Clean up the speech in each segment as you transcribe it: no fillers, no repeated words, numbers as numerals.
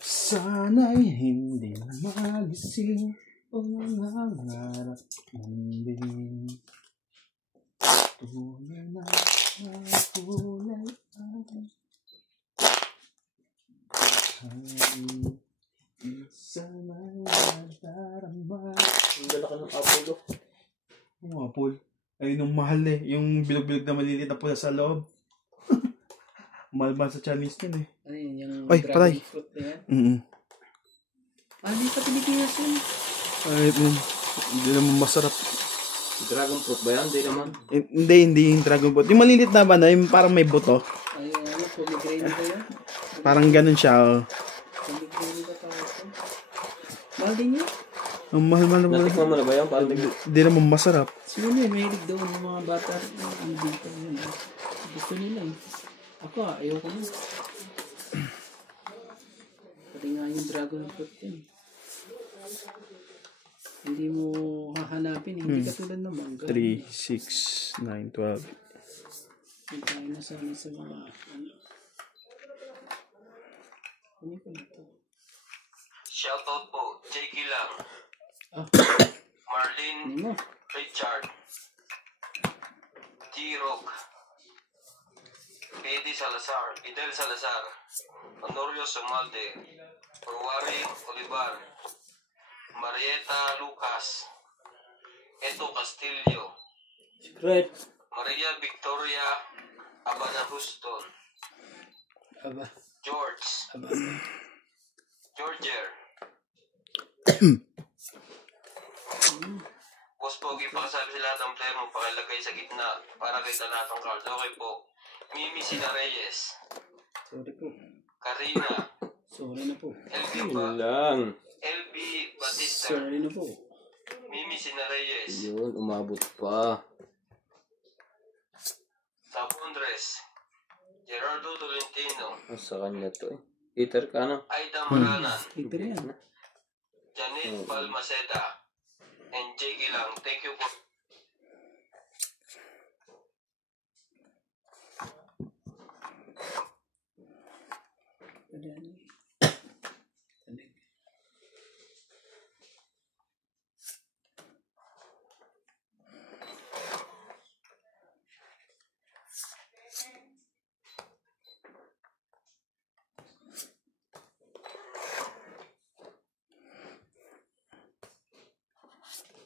Sana'y hindi magising o nangarap ng dilim. Tunay na kulay ay isa na nadarama. Ang dala ka ng apple. Yung apple? Ayun yung mahal eh. Yung bilog-bilog na maliliit na pula sa loob. Mahal ba sa Chinese yun eh. Ano yun? Yung ay, patay. fruit na yan? Hindi pa Pilipinas yun. Ay, hindi naman masarap. Dragon fruit ba yan? Hindi naman. Hindi yung dragon fruit. Yung maliliit na ba na, yung parang may buto. Ay, ano, pomegranate ba yun? Parang ganun siya. Pomegranate ba tawag ito? Mahal din yun? Ang mahal. Natikman mo na ba yan? Parang Hindi naman masarap. Sino yun? Mahilig daw ng mga bata. Ang dito yun. Gusto nila eh. Ako ayoko na. Pati nga yung dragon fruit yun. Hindi mo hahanapin. Hindi katulad ng mangga. 3, 6, 9, 12. Hindi tayo nasali sa mga ano. Ano ko na ito? shoutout po. JK lang. Marlene. Ano mo? Richard. G-Rock. Eddie Salazar. Idel Salazar. Honorio Somalde. Orwari Olivar. Marieta Lucas. Eto Castillo. Secret. Maria Victoria Abana Houston. Aba. George. Aba. Georger. Boss Pogi, pakisabi sa lahat ng player mo, pakilagay sa gitna para kita lahat ng card. Okay po. Mimi Sina Reyes. Sorry po. Karina. Sorry na po. LB Batista. Sorry na po. Mimi Sina Reyes. Yun, umabot pa. Sabondres. Gerardo Tolentino. Sa kanya to eh. Peter ka na. Aida Marana. Peter yan. Janet Balmaceda. And JK lang. Thank you po.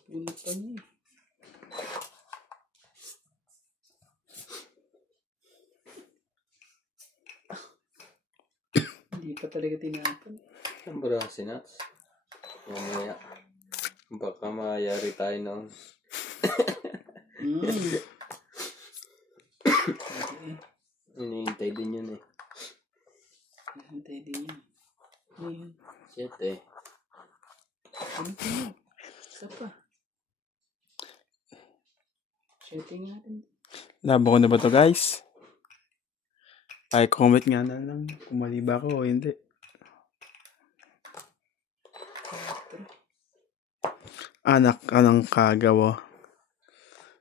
Ulit pa niya eh. Hindi pa talaga tinapon. Ang barasi nuts. Mamaya. Baka mayari tayo ng... Hinihintay din yun eh. Hinihintay din yun. Ano yun? Shit eh. Ano pa yun? Isa pa. Setting natin. Labo ko na ba to guys? Ay, comment nga na lang kung mali ba ako o hindi. Anak ka ng kagawa.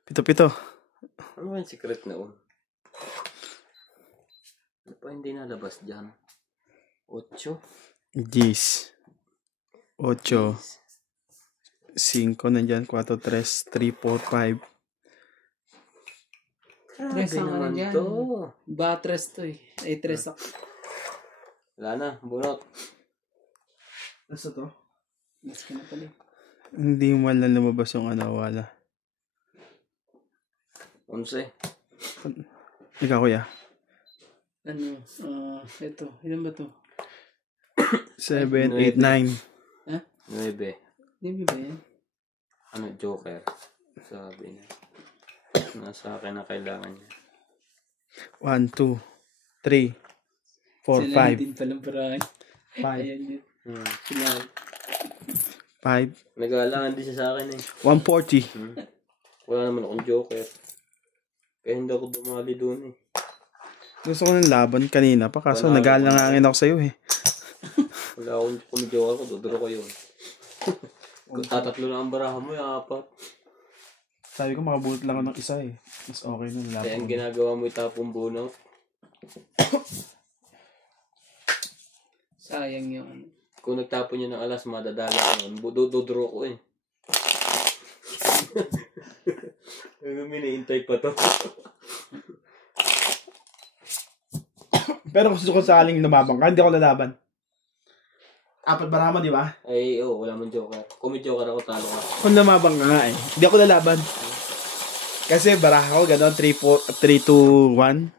Pito. Ano ba yung secret na un? Ano pa hindi nalabas dyan? 8? 10. 8. 5 nandyan. 4, 3, 3, 4, 5. Tres ang ano dyan. Batres to eh. Ay, tres ako. Wala na, bunot. Nasa to? Mas ka na pala. Hindi mo lang lumabas yung wala. 11. Ikaw kuya? Ano? Ito. Ilan ba to? 7, 8, 9. Ha? 9. Hindi ba yan? Ano, Joker? Sabi niya. Nasa akin na kailangan niya. 1, 2, 3, 4, 5. din palang parahan. 5. Ayan yun. Sinal. 5. Nag-aalangan din siya sa akin eh. 140. Wala naman akong Joker. Kaya hindi ako dumali doon eh. Gusto ko ng laban kanina pa kaso nag-aalangangin ako sa'yo eh. Wala akong Joker ko, duduro ko yun. Tatatlo na ang barahan mo, apat. Sabi ko makabulot lang ako ng isa eh. Mas okay na laban. Kaya ang ginagawa mo itapong bunot. sayang yung ano. Kung nagtapon niya ng alas, madadala ko. Dodoro ko eh. Hanggang minihintay pa to. Pero gusto ko sakaling lumabang ka, hindi ako lalaban. 4 barahan, di ba? Ay, wala mong joker. Kung may joker ako, talo ka. Kung lumabang ka nga eh. Hindi ako lalaban. Kasi baraha ko, gano'n, 3-2-1.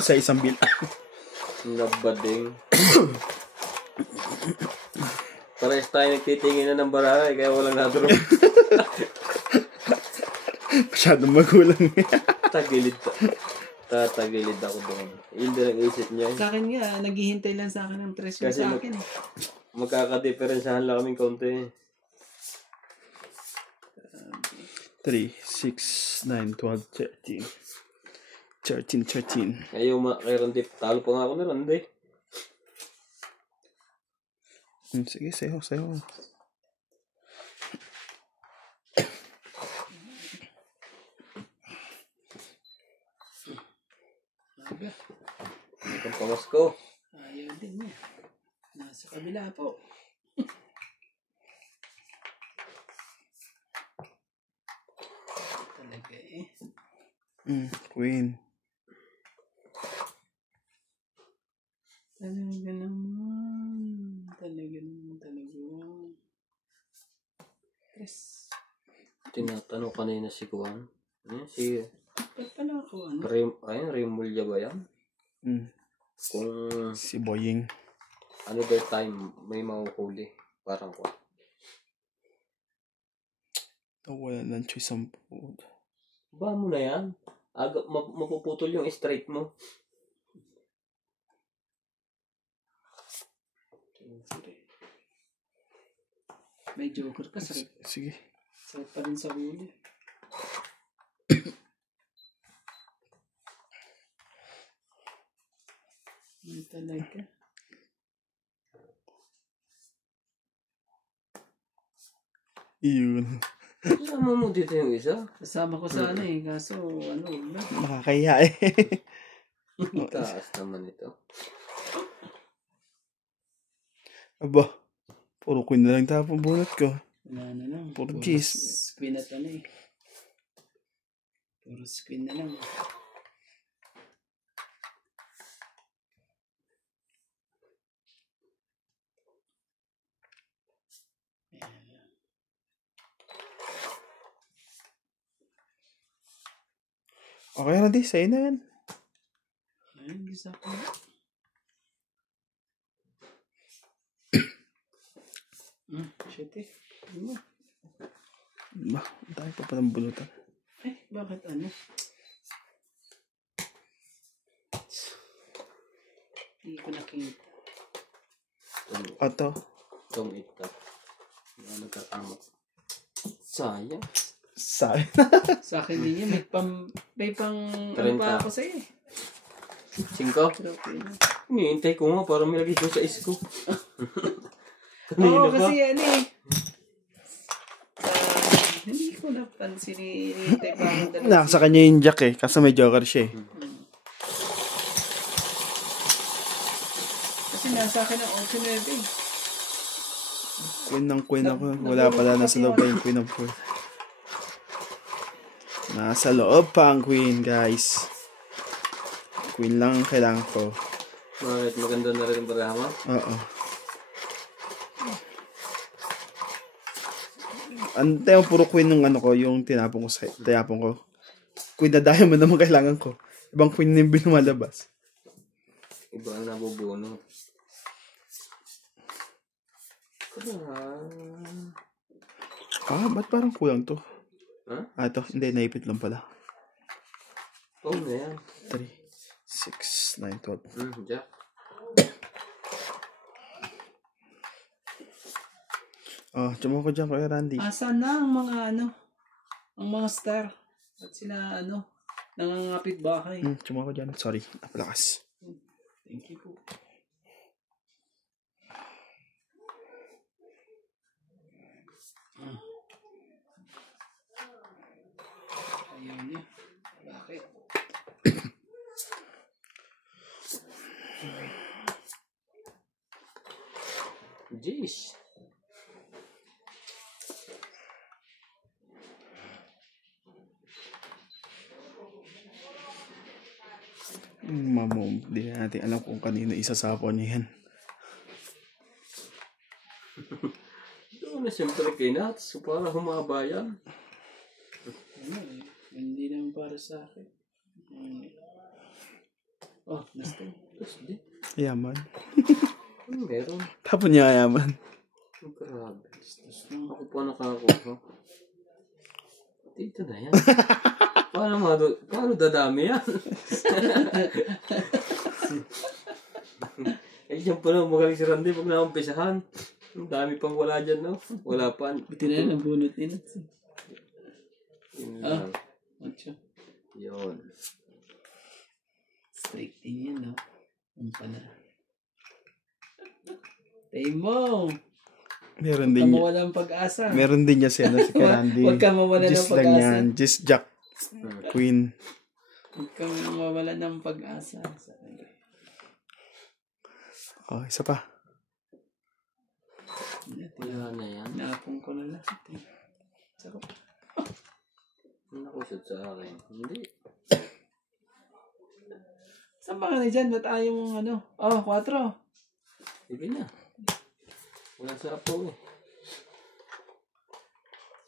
Sa isang bill. Nabading. Parehas tayo nagtitingin na ng baraha kaya walang nadro. Masyadong magulang. Tatagilid ako doon. Yun din ang isip niya. Sa akin nga, naghihintay lang sa akin ng 3 yung Kasi sa akin. Magkakadiferensyahan lang kaming konti. 3, 6, 9, 12, 13. 13. Ayaw kay Randip. Talo pa nga ako na Randip. Sige, sayo. Itong pamasko. Ayaw din niya. Nasa kabila po. Talaga eh. Queen. Talaga naman. Talaga. Tres. Tinatanong kanina si Juan. Si Ba't pala ako ano? Remulya ba yan? Kung Si Boying. ano ba time may mahuhuli. Parang ko. Wala ng choice ang food. Ba mo na yan? Mapuputol yung straight mo. May joker ka. Sakit Sige. pa rin sa huli. Talaga. Yun. Kasama mo dito yung isa? Kasama ko sana eh. Kaso ano ba? Nakakaya eh. Taas naman ito. Aba. Puro queen na lang tapong bunot ko. Wala na lang. Puro cheese. Screen at ano eh. Puro screen na lang. Okay, Randy. Sa'yo na yan. Ayun, gisa ko. Shit eh. Ano? Ba, tayo pa palang bulutan. Bakit ano? Hindi ko nakita. Ato. Itong ita. Nagkakama. Sayang. Sabi. Sa akin din yan. May pang ano 30. pa ako sa'yo eh. 5? Pero okay na. Hinihintay ko nga para may lagi ko sa isko. Oo, kasi ano eh. Hindi ko napansin hinihintay pa akong dalawa. Nakasa kanya yung jack eh. Kasi may joker siya eh. Kasi nasa akin ang 8-9 eh. Queen ako. Wala pala. Nasa loob pa yung queen of course. Nasa loob pa ang queen, guys. Queen lang ang kailangan ko. Bakit? Maganda na rin ang baraha mo? Oo. Antay yung puro queen ng ano ko, yung tinapon ko. Queen na diamond naman kailangan ko. Ibang queen na yung binumalabas. Iba ang nabubuno. Ba't parang kulang to? Ha? Ito, hindi, naipit lang pala. Oo na yan. 3, 6, 9, 12. Jack. Tsamo ko dyan kaya Randy. Asan na ang mga ano? Ang mga star? At sila ano? Nangangapit bahay. Tsamo ko dyan. Sorry, napalakas. Thank you po. Ayaw niya. Bakit? Jeez. Mamom, di natin alam kung kanino isasapaw niya yan. Doon na siyempre kay Nats. Para humaba yan. Ano eh. Hindi naman para sa akin. Oh, nasta. Tapos di. Yaman. Meron. Tapon niya yaman. Grabe. Tapos nung Ako pa nakakuha. Dito na yan. Paano dadami yan? Eh, yan pa lang magaling si Randy pag naumpisahan. Ang dami pang wala dyan, no? Wala pa. buti na lang ang bunot ni Nats. Yun Ah. lang. Ocho. Yun. Straight din yan, no? Ang pala. Tay mo! Meron Huwag din ka niya. mawala ng pag-asa. Meron din niya siya si Randy. Huwag ka mawala ng Just lang pag-asa. yan. Just Jack. Queen. Huwag ka mawala ng pag-asa. Oh, isa pa. Wala na yan. Naapong ko na lang. Sarap. Nakusot sa akin. Hindi. Saan ba ka na dyan? Ba't ayaw mong ano? Oh, 4. Sige na. Wala sa apaw eh.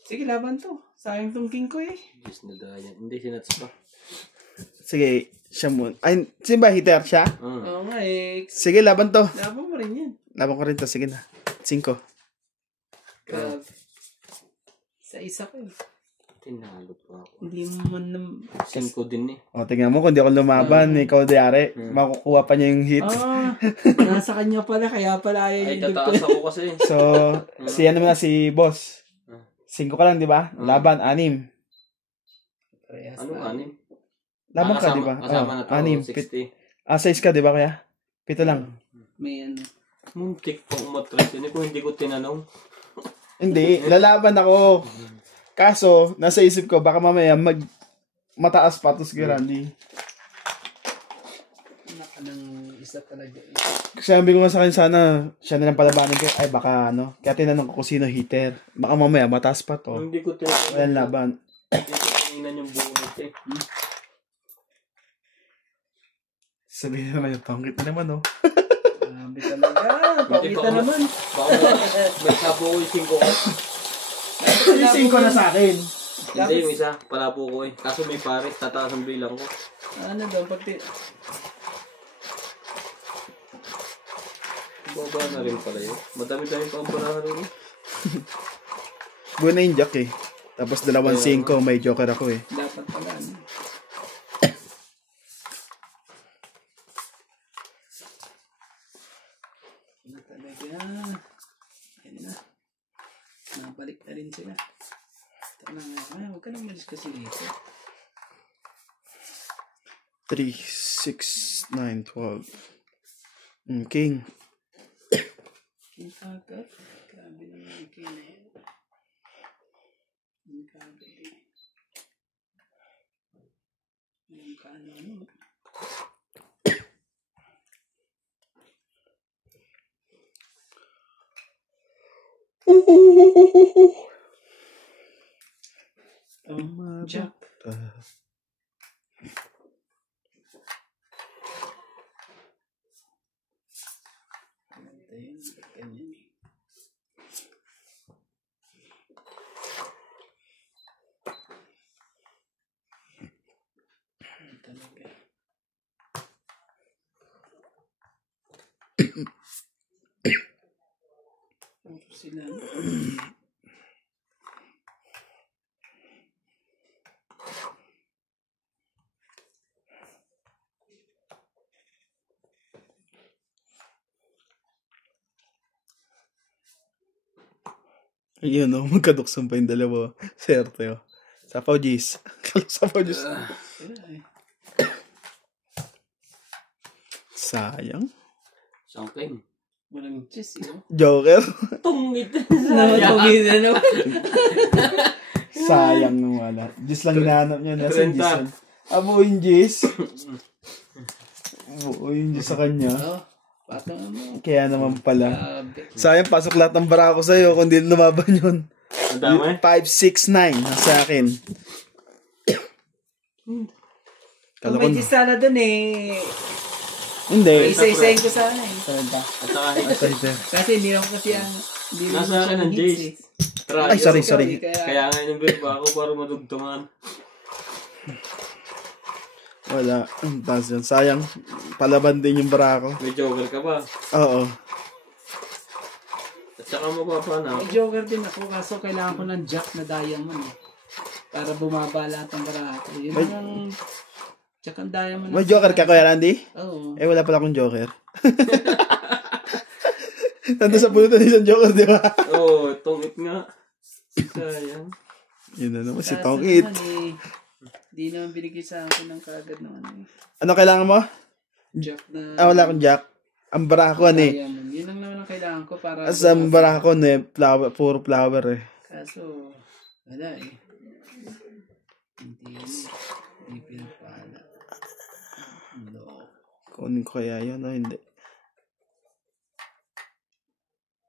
Sige, laban to. Sayang tong king ko eh. Diyos na dahil. Hindi, sinats pa. Sige, siya muna. Ay, sino ba? Hitter siya? Oo nga eh. Sige, laban to. Laban mo rin yan. Laban ko rin to. Sige na. 5. Grabe. Sa isa ko eh. Tinalo pa ako. Hindi mo man nam... 5 din eh. O, tingnan mo kung di ako lumaban. Ikaw diyari. Makukuha pa niya yung hit. Ah, nasa kanya pala. Kaya pala ayaw Ay, yung tataas ako kasi. So, si ano na si boss. 5 ka lang, di ba? Laban, 6. Anong anim? Laban ka, di ba? Kasama na to, 6. 60. 6 ka, di ba kaya? 7 lang. May ano. Muntik pa umatras yun eh kung hindi ko tinanong. Hindi, lalaban ako. Kaso, nasa isip ko, baka mamaya mataas pa to si Randy. Naka ng isa talaga eh. Sabi ko nga sa kanya, sana siya na lang palabanin ko. Ay, baka ano. Kaya tinanong ko kung sino hitter. Baka mamaya mataas pa to. Hindi ko tinanong. Walang laban. Hindi ko tinanong yung bunot eh. Sabihin naman yung tongkit na naman, oh. Grabe talaga. Pakita naman. Baka may sabo ko yung 5 ko. Yung 5 na sa akin. Hindi yung isa, palabo ko eh. Kaso may pares, tataas ang bilang ko. Ano daw, Baba na rin pala yun. Madami-dami pa ang barahan rin eh. Buwan na yung jack eh. Tapos 2 5, may joker ako eh. dapat pala ano. Ano talaga. Ayun na. Nabalik na rin sila. Ito na nga. Ay, huwag ka nang malis kasi dito. 3, 6, 9, 12. King. King kagad. Grabe naman yung king na yan. King kagad eh. Yung ano. Jack. Ayun, ganyan eh. Ayun talaga. Ano sila? Ayun, oh. Magkaduksong pa yung dalawa. Swerte, oh. Sapaw, Jis. Sapaw, Jis. Sila eh. Sayang. Sangking. Walang chess eh. Joker. Tungit. Nakatugin na naman. Sayang nung wala. Jis lang hinahanap niya. Nasa Jis 30. yan. Abo yung Jis. Abo yung Jis sa kanya. Oh, Patang mo. Kaya naman pala. Grabe. Sayang, pasok lahat ng bara ko sa'yo kung di lumaban yun. Ang dami. 5, 6, 9 sa akin. Kung may gis sana dun eh. Hindi. Isa-isahin ko sana eh. At saka higit. Kasi hindi ako kasi ang... Hindi mo Nasa akin ang hits Jace. Try. Ay, sorry. Kaya nga yung ba ako para madugtungan. Wala. Ang taas yun. Sayang. Palaban din yung bara ko. May joker ka ba? Oo. At saka mapapa na. May joker din ako kaso kailangan ko ng jack na diamond eh. Para bumaba lahat ng barato. Yun ang jack ang diamond. May joker ka, Kuya Randy? Oo. Eh, wala pala akong joker. Nandun sa pulutan isang joker, di ba? Oo, tungit nga. Sayang. Yun na naman, si Kaso Tongit. naman eh, di naman binigay sa akin ng kagad ng ano eh. Ano kailangan mo? Jack na Wala akong jack. Ang bara ko, ano eh. diamond. Yun lang naman ang kailangan ko para... As ang bara ko, ano eh, flower, puro flower eh. Kaso, wala eh. Hindi pinapala. No. Kunin ko kaya yun, o hindi.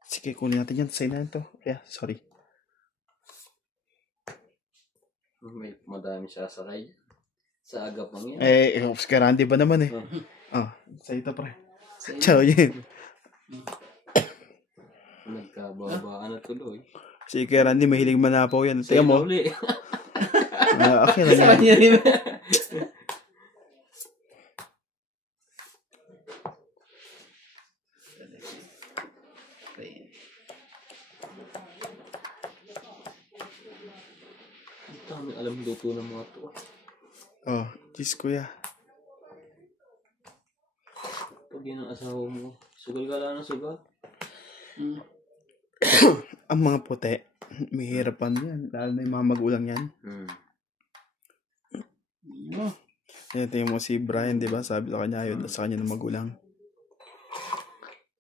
Sige, kunin natin yan. Sign na to. Yeah, sorry. May madami siya sakay. Sa agap lang yan. Eh, si Randy ba naman eh? Sa ito, pre. Ciao, yun. Nagkababaan na tuloy. Si Randy, mahilig manapaw yan. Tingnan mo. Uli. Okay lang yan. Kanya rin. Dami alam luto ng mga to. Oh, cheese kuya. Pag yun ang asawa mo, sugal ka lang ng sugal. Ang mga puti, mahirapan yan. Lalo na yung mga magulang yan. Ito yung si Brian, di ba? Sabi sa kanya, ayun, sa kanya ng magulang.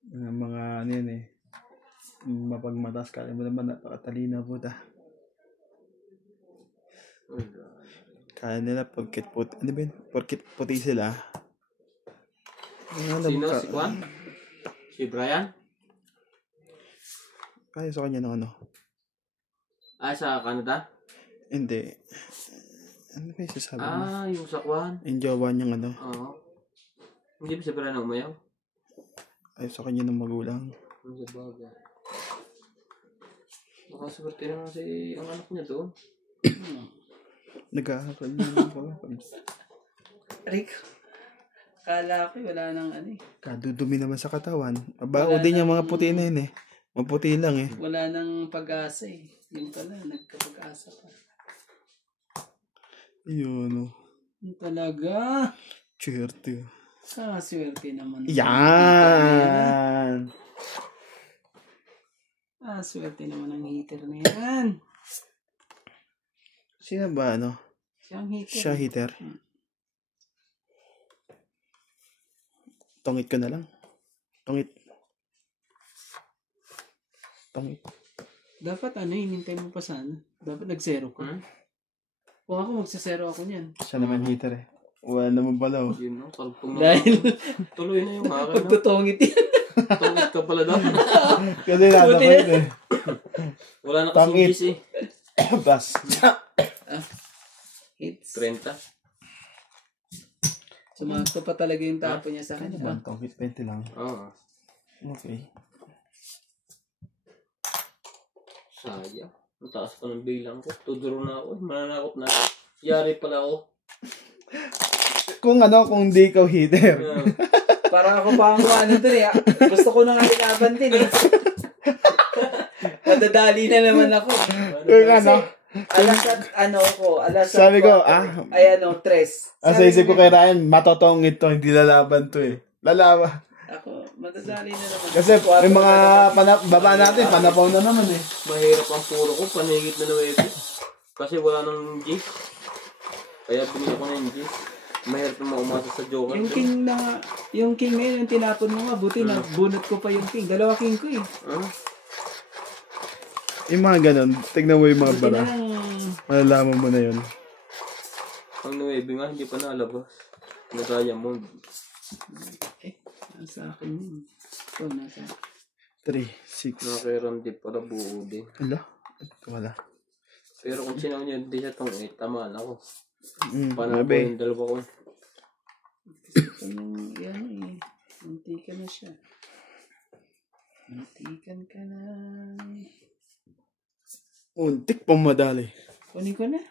Mga ano yan eh. Mapagmatas ka. Mo naman napakatalino po ta. Kaya nila porkit puti. Ano ba yun? Porkit puti sila. Sino? Si Juan? Si Brian? Kaya sa kanya ng ano? Ah, sa Canada? Hindi. Ano ba yung sasabi mo? Yung sa Juan? Yung jowa niyang ano? Oo. Hindi ba si Brian ang umayaw? Ay, sa kanya ng magulang. Ano sa bagay? Nakaswerte naman si ang anak niya doon. Nag-aaral naman ko. Rick, kala ko wala nang ano eh. Kadudumi naman sa katawan. Abao din yung mga puti na yun eh. Maputi lang eh. Wala nang pag-asa eh. Yun pala, nagkapag-asa pa. Yun oh. Yun talaga. Swerte. Swerte naman. Yan! Swerte naman ang heater na yan. Sino ba ano? Siya ang heater. Siya heater. Tongit ko na lang. Tongit. Dapat ano, hinintay mo pa sana. Dapat nag-zero ko. Kung ako, magsasero ako niyan. Siya naman heater eh. Wala naman pala oh. Yun no, karugtong na. Dahil Tuloy na yung akin no. pagtutungit yan. Tungit ka pala daw. Kasi nasa ko yun eh. Wala na Tangit. kasing eh. Bas. Hits. 30. Sumakto pa talaga yung tapo niya sa akin. Ano ba? Tongit 20 lang. Oo. Okay. Sayang. Ang taas pa ng bilang ko. Tuduro na ako. Mananakot na. Yari pala ako. Kung di ikaw heater. Parang ako pa ang ano dun eh. Gusto ko nang laban din eh. Madadali na naman ako. Kung ano? Alas Sabi ko, tres. Sa isip ko kay Ryan, matotongit to, hindi lalaban to eh. Lalaban. Ako, madadali na naman. Kasi yung mga baba natin, panapaw na naman eh. Mahirap ang puro ko. Panigit na 9. Kasi wala nang G. Kaya binili ko na yung G. Mahirap na maumasa sa joker. Yung king ngayon, yung tinapon mo nga, buti na bunot ko pa yung king. 2 king ko eh. Yung mga ganun, tignan mo yung mga bara. Malalaman mo na yun. Ang 9 nga, hindi pa nalabas. Na-diamond. Sa akin yun. Ito, nasa. 3, 6. Nakakairam din para buo din. Ala? Wala. Pero kung sinaw niya, hindi siya tong 8. Tamaan ako. Paano Paano po yung dalawa ko? Kasi ito yung, yan eh. Muntikan na siya. Muntikan ka na. Untik pang madali. Kunin ko na.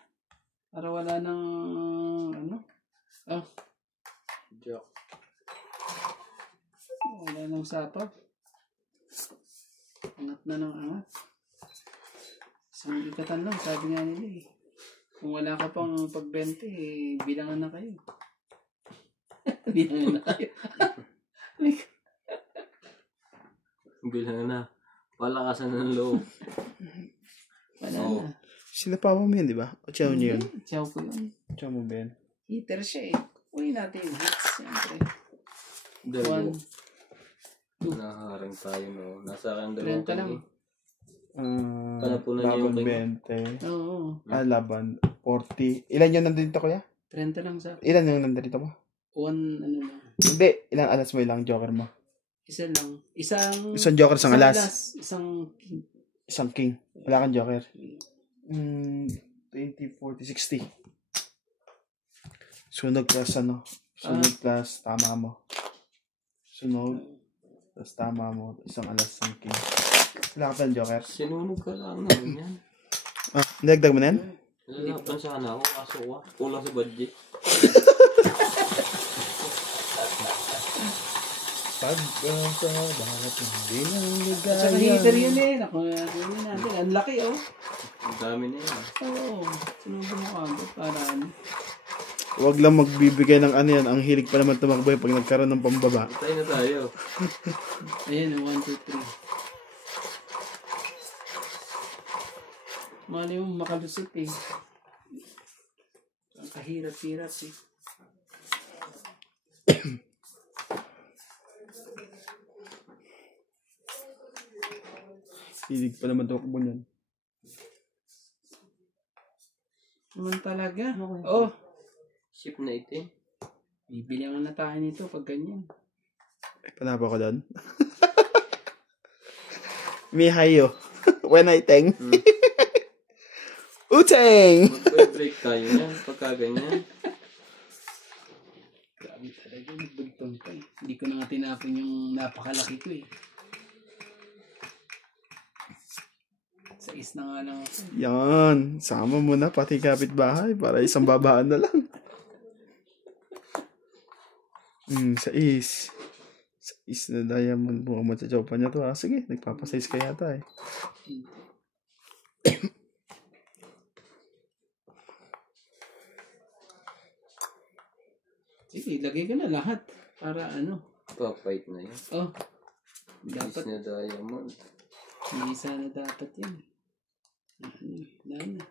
Para wala nang, ano? Ah, Jack. wala nang sapaw. Angat na ng angat. Isang ikatan lang, sabi nga nila eh. Kung wala ka pang pagbente, eh, bilangan na kayo. Bilangan na kayo. Bilang na. Palakasan ng loob. Wala Oo. na. Sinapawa mo yun, di ba? O chow niyo yun? Chow ko yun. Chow mo ba yun? Heater siya eh. Uwi natin yung hits, siyempre. Dalawa. 1, 2. Naharing tayo, no? Nasa akin 30 dalawang lang. kami. Panapunan niya Laban yung kanya. 20. Oo. Laban 40. Ilan yung nandito, kuya? 30 lang sa Ilan yung nandito mo? 1, ano na. Hindi. Ilang alas mo, ilang joker mo? Isa lang. Isang Isang joker, isang alas. Isang king. Isang king. Wala kang joker. 20, 40, 60. Sunog plus ano? Sunog plus tama mo. Sunog plus tama mo. Isang alas, isang king. Wala ka pa ng joker? Sinunog ka lang naman yan. Nagdag mo na yan? Lalaban sana ako, kaso ko. Kulang sa budget. Pag-asa, bakit hindi nang ligaya? Saka heater yun eh. Naku, yun natin. Ang laki oh. Ang dami na yan. Oo. Sinubo mo agad para ano. Huwag lang magbibigay ng ano yan. Ang hilig pa naman tumakbo pag nagkaroon ng pambaba. Patay na tayo. Ayan, 1, 2, 3. Mali mo makalusot eh. Ang kahirap-hirap eh. Hilig pa naman tumakbo niyan. Naman talaga. Oh, Ship na ito eh. bibilangan na tayo nito pag ganyan. Panapa ko doon. Mihayo. When I teng. Uteng! Mag-break tayo yan pagka ganyan. Grabe talaga, nagbugtong ka eh. Hindi ko na nga tinapon yung napakalaki ko eh. Sa na nga lang ako. Yan. Sama mo na pati kapitbahay para isang babaan na lang. Sa is. Sa is na diamond. Mukhang matsajopa niya to ha. Sige, nagpapasize ka yata eh. Sige, lagay ko na lahat. Para ano. Pa-fight na yan. Oh. Dapat Dapat. na diamond. Hindi sana dapat yan. Dahil na.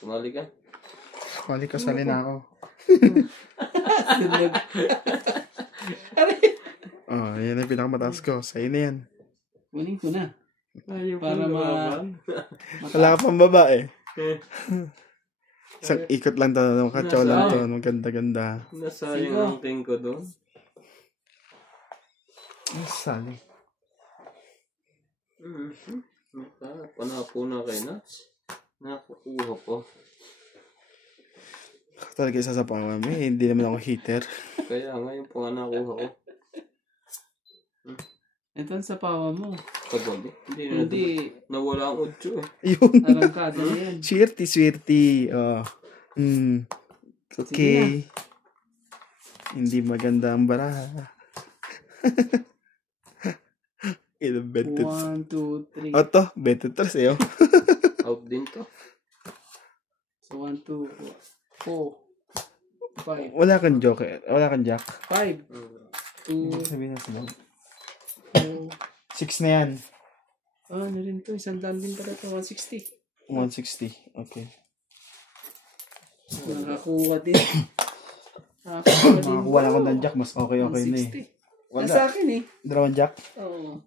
Sumali ka? Kali kasali na ako. Sunod. Oh, yan ang pinakamataas ko. Sa'yo na yan. Kunin ko na. Ayaw Para Wala ka pang baba eh. Isang ikot lang to. Kachaw lang to. Maganda-ganda. Nasayang ang ting ko doon. Sali. Panapo na kay Nats. Nakukuha po. Talaga isa sa pangalan mo. Hindi naman ako heater. Kaya ngayon po nga nakuha ko. Ito ang sapawa mo. Kagabi. Hindi. Nawala ang 8 eh. Yun. Arangkada na yan. Swerte. Oh. Okay. Hindi maganda ang baraha. Ilang beted. 1, 2, 3. O to, beted 3 sa'yo. Out din to. So 1, 2, 4, 5. Wala kang joker. Wala kang jack. 5, 2, Sabihin na sila. 4. 6 na yan. Ah, ano rin to? 100 din pala to. 160. 160. Okay. Nakakuha din. Nakakuha din. Makakuha lang ako ng jack. Mas okay na eh. 160. Nasa akin eh. Dalawang jack? Oo.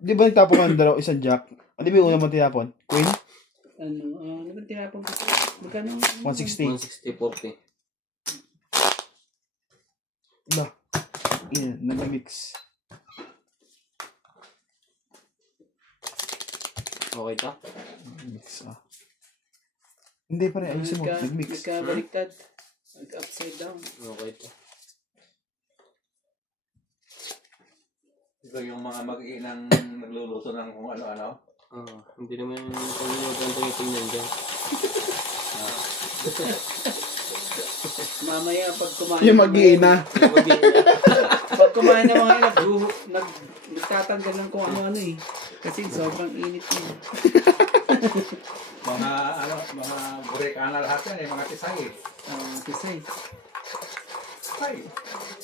Di ba nagtapon ka ng isang jack? Ano ba yung una mo tinapon? Queen? Ano ba tinapon ko? Magkano? 160. 160-40. Ba. Yan, nag-mix. Okay ka? Mix Hindi pa rin, ayusin mo. Nag-mix. Nagkabaliktad. Nag-upside down. Okay to. Ito yung mga mag-iinang nagluluto ng kung ano-ano. Hindi naman yung pag-inugan tingin dyan. Mamaya pag kumain. Yung mag-iina. Pag kumain ng mga anak, nagtatanggal ng kung ano-ano eh. Kasi sobrang init yun. Mga burikana lahat yan, mga tisay eh. Tisay. Ay,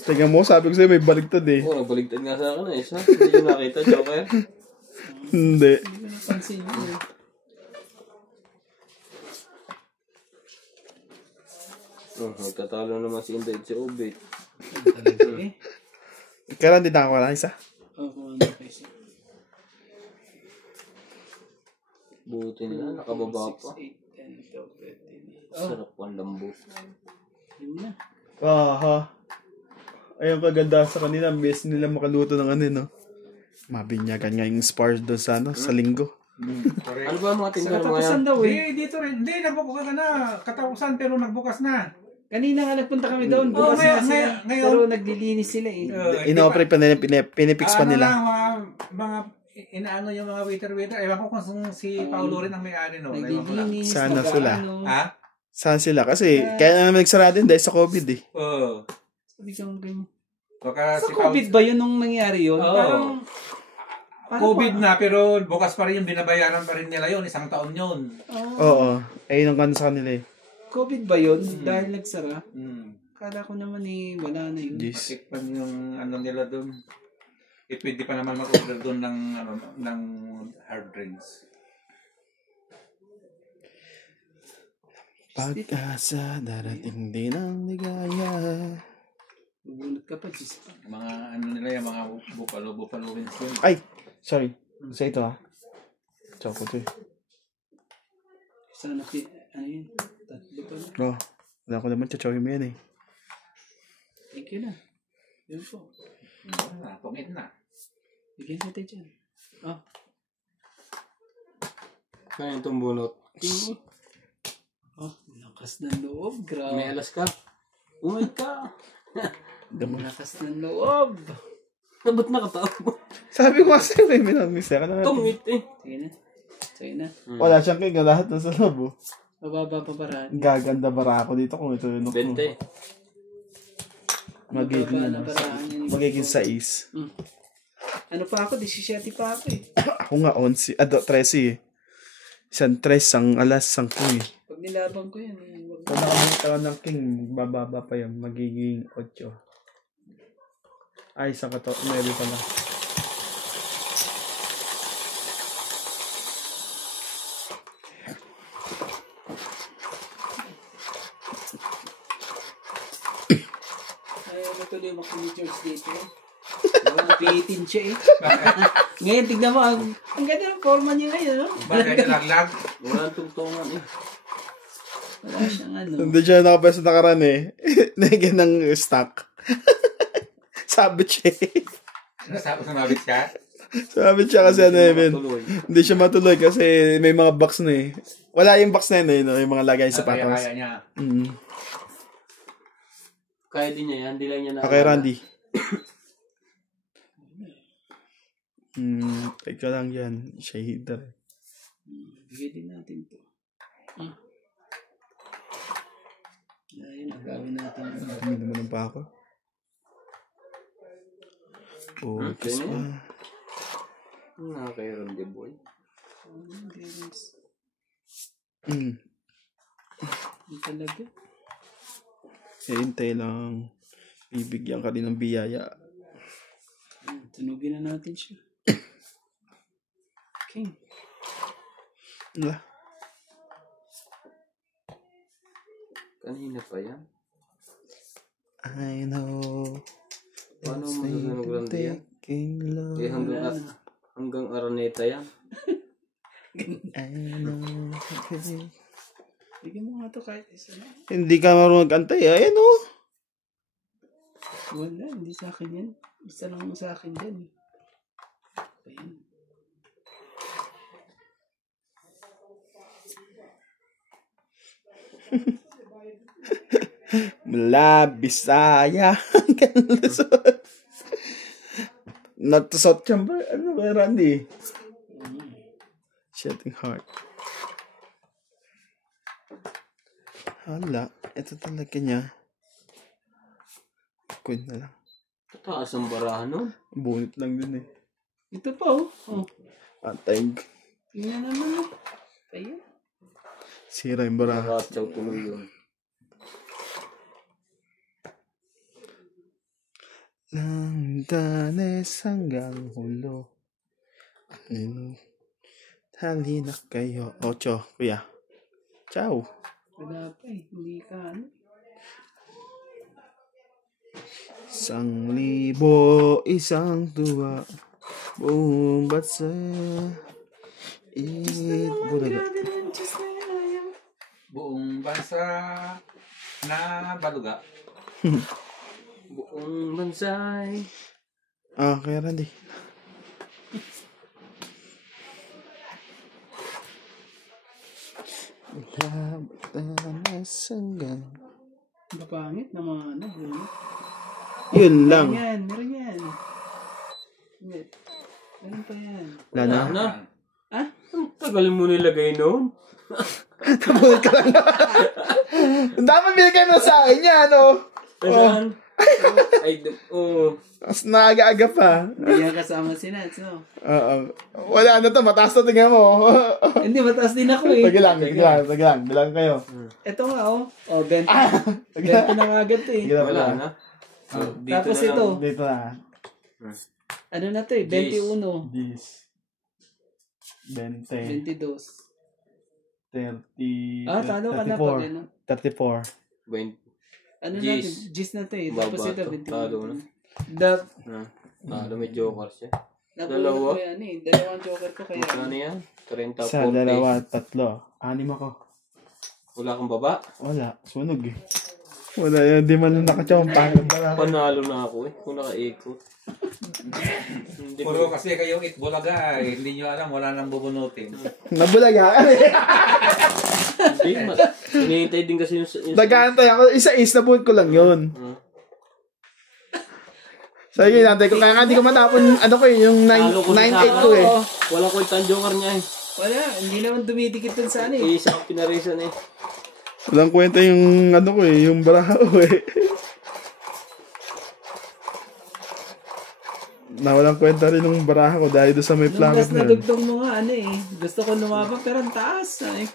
Tingnan mo, sabi ko sa'yo may baligtad eh. Nabaligtad nga sa akin isa. Hindi ko nakita, Joker. Hindi. Hindi ko napansin yun eh. Nagtatalo naman si Inday at si Obit. Talaga eh. Kailan din ako na isa? Oo, ano kasi. Buti nila, nakababa pa. 6, 8, 10, 12, 13. Sarap ang lambo. Yun na. Ayun kaganda sa kanila, ang best nila makaluto ng ano, no? Mabinyagan nga yung spars doon sa, sa linggo. correct. Ano ba ang mga Sa tinda ng mga yan? katapusan daw eh. Dito rin. Hindi, nagbukas ka na. Katapusan pero nagbukas na. Kanina nga nagpunta kami doon. Oo, Bukas na sila. ngayon. Pero naglilinis sila eh. Ino-operate pa nila, pinipix pa Ano nila. lang, mga inaano yung mga waiter. Ewan ko kung si Paulo rin ang may-ari no. Ewan ko lang. Naglilinis. Sana sila. Ha? Saan sila? Kasi kaya naman nagsara din dahil sa COVID eh. Oo. Sabi kang ganyan. Baka Sa si Paulo. COVID ba yun nung nangyari yun? Oo. Parang COVID na pero bukas pa rin yung binabayaran pa rin nila yun. 1 taon yun. Oo. Ayun ang kano sa kanila eh. COVID ba yun? Dahil nagsara? Hmm. Kala ko naman eh, wala na yun. Jeez. Tikpan yung ano nila doon. Pwede pa naman mag-order doon ng hard drinks. Pag-asa, darating din ang ligaya. Bubunot ka pa, Diyos. Mga ano nila yung mga buffalo wings yun. Ay! Sorry. Sa ito ha. Choco to eh. Sana ano yun? Tatlo pa na. Oh. Wala ko naman chachoy mo yan eh. Thank you na. Yun po. Pumit na. Bigyan natin dyan. Oh. Kaya itong bunot. Oh, lakas ng loob. Grabe. May alas ka. Umay ka. Lakas ng loob. Ba't nakatawa mo? Sabi ko kasi may minamiss ka na. Tungit eh. Sige na. Sige na. Wala siyang king lahat ng sa loob oh. Mababa pa paraan. Gaganda bara ako dito kung ito yun. 20. Magiging 6. Ano pa ako? 17 pa ako eh. Ako nga 11. 13 eh. Isang 3, ang alas, ang king eh. Pag nilabang ko yan eh. Kung nakamunta ng king, bababa pa yun. Magiging 8. Ay, isang 9 pala. Ay, ano tuloy yung ni George dito eh. Piitin siya eh. Ngayon, tignan mo. Ang ganda ng forma niya ngayon. No? Bakit nalaglag? Wala tungtungan eh. Wala siyang ano. Hindi siya nakapesa nakaraan eh. Nagyan ng stock. Sabit siya eh. Sumabit siya? Sabit siya kasi ano eh, men. Tuloy. Hindi siya matuloy kasi may mga box na eh. Wala yung box na yun eh, no? Yung mga lagay sa patos. Kaya niya. Kaya din niya yan. Hindi lang niya na. Okay, Randy. Ikaw lang yan. Shahider. Bigay din natin to. Ayun, agawin natin. Hindi naman pa ako. Focus pa. Nakakairon di boy. Hindi talaga. Hintay lang. Bibigyan ka din ng biyaya. Tunugin na natin siya. King. Wala. Kanina pa yan. I know. Paano mo masusunog lang yan? Taking love. Eh, hanggang Araneta yan. I know. Okay. Bigyan mo nga to kahit isa na. Hindi ka marunong mag-antay. Ayan o. Wala, hindi sa akin yan. Isa lang sa akin yan. Ayan. Mula Bisaya hanggang Luzon. Not to South Chamber. Ano ba, Randy? Shooting heart. Hala, ito talaga niya. Queen na lang. Taas ang barahan nun. Bunit lang din eh. Ito pa oh. Oh. Atay. Tingnan naman oh. Ayan. Sira yung baraha. Nakatsaw tuloy yun. Landanes hanggang hulo. Hali na kayo. Ocho, kuya. Ciao. Wala pa eh. Hindi ka ano. 1,000, isang tuwa. Buong bansa. Bulaga. Buong bansa na baluga. Buong bansay. Ah, kaya Randy. Landanes hanggang. Mapangit na mga ano. Yun lang. Meron yan. Meron pa yan. Wala na. Ano? Ha? Ang tagal mo nilagay noon. Nabulit ka lang. Ang dami binigay mo sa akin yan, oh. Saan? Ay, Mas naaga-aga pa. Hindi yan kasama si Nats, no? Oo. Wala na to, mataas na tingnan mo. Hindi, mataas din ako eh. Tagilang. Bilang kayo. Ito nga oh. Oh, 20. 20 na nga agad to eh. wala na. Tapos na ito. lang. Dito na. Ano na to eh? 21. This. 20. 22. 30. Ah, talo ka na pag ano. 34. Ano Gis. natin? Gis na to eh. Tapos Baba ito, to. 21. Talo na. Talo may joker siya. Dalawa? Ko yan eh. Dalawang joker ko kaya. Ano yan? 30, Sa 40. dalawa, tatlo. 6 ako. Wala kang baba? Wala. Sunog eh. Wala yan. Di man lang nakachompa. Panalo na ako eh. Kung naka-echo. Hindi Puro ko. kasi kayong itbulaga eh. Hindi nyo alam, wala nang bubunutin. Nabulaga. Hindi. Hinihintay din kasi yung... Nag-aantay ako. Isa-is na buwan ko lang yun. Sabi ko, nantay ko. Kaya nga hindi ko matapon, ano ko eh, yung 9-8 ko eh. Walang kwenta ang joker niya eh. Wala. Hindi naman dumidikit dun sa ano eh. Isa ang pinarisan eh. Walang kwenta yung, ano ko eh, yung baraha ko eh. Nawalang kwenta rin yung baraha ko dahil doon sa may plummet Lumas na na yun. dugtong mo nga ano eh. Gusto ko lumabang pero ang taas eh.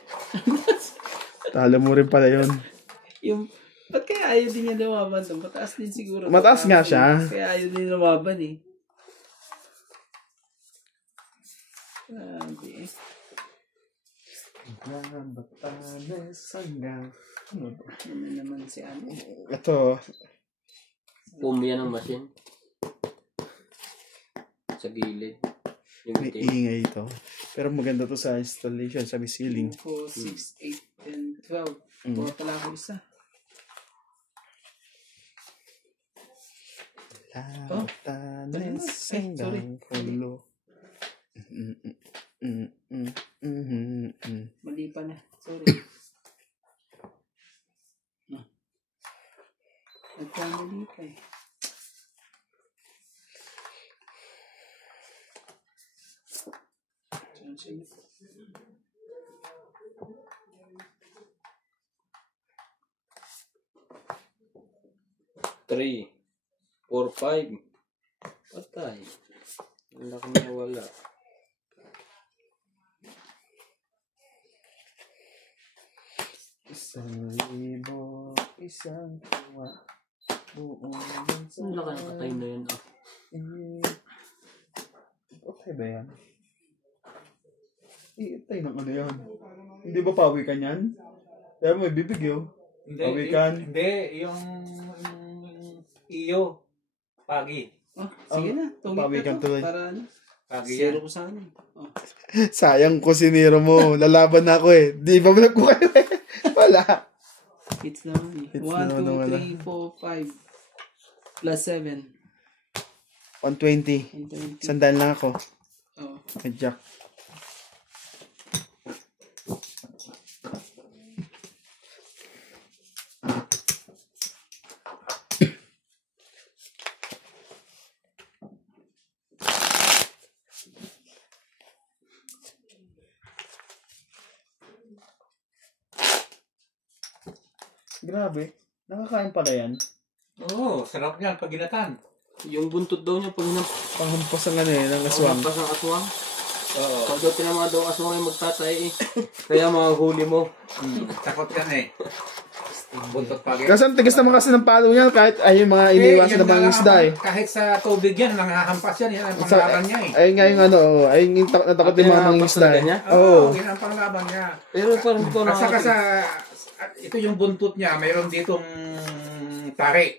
Talo mo rin pala yun. Yung, ba't kaya ayaw din niya lumaban doon? Mataas din siguro. Mataas nga siya. Kaya ayaw din lumaban eh. Grabe eh. Batanes hanggang. Ano naman si ano? Ito. Pumiyan ang machine. Sa gilid. Yung May tape. ingay ito. Pero maganda to sa installation, sa may ceiling. 4, 6, 8, and 12. Buka pala ako isa. Batanes sorry. hanggang hulo. Mali pa na. Sorry. Nagkamali pa eh. Sige. 3, 4, 5. Patay. Wala kang nawala. Isang tuwa. Buong bansa. Wala kang katay na yun. Okay ba yan? Iitay ng ano yan? Hindi ba pawikan yan? Kaya mo ibibig yun. Pawikan. Hindi, yung iyo. Pagi. Oh, sige na. Tungit pawikan na to. tuloy. Para ano. Pagi Zero yan. ko sana. Oh. Sayang ko siniro mo. Lalaban na ako eh. Di ba vlog ko kayo eh? Wala. Hits naman eh. Hits 1, naman 2, wala. 3, 4, 5. Plus 7. 120. 120. Sandal lang ako. Oh. May jack. Grabe. Nakakain pala yan. Oo, sarap yan pag ginatan. Yung buntot daw niya pag Panghampas ang ano eh, ng aswang. hinampas ng aswang. Oo. Pag daw tinama daw ang aswang ay magtatay eh. Kaya mga huli mo. Takot yan eh. Buntot pagi. Kasi ang tigas naman kasi ng palo niya kahit ay yung mga iniwasan na mga isda eh. Kahit sa tubig yan, nanghahampas yan. Yan ang panglaban niya eh. Ayun nga yung ano, ayun yung natakot yung mga Kaya isda eh. niya? Oo. Yan ang panglaban niya. Pero parang ito At saka sa, ito yung buntot niya, mayroon ditong tari.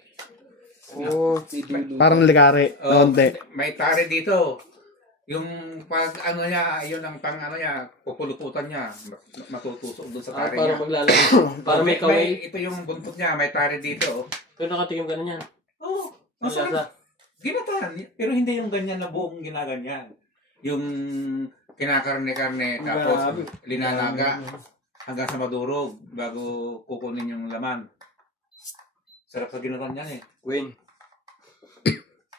Oh, Parang ligari. Na Oh, konti. may tari dito. Yung pag ano niya, yun ang pang ano niya, pupuluputan niya, matutusok doon sa tari parang niya. maglalagay. Parang may kaway. Ito yung buntot niya, may tari dito. Pero nakatikim ka na niya. Oo. Ang lasa. Ginatan. Pero hindi yung ganyan na buong ginaganyan. Yung kinakarne-karne, tapos linalaga hanggang sa madurog bago kukunin yung laman. Sarap sa ginatan yan eh. Win.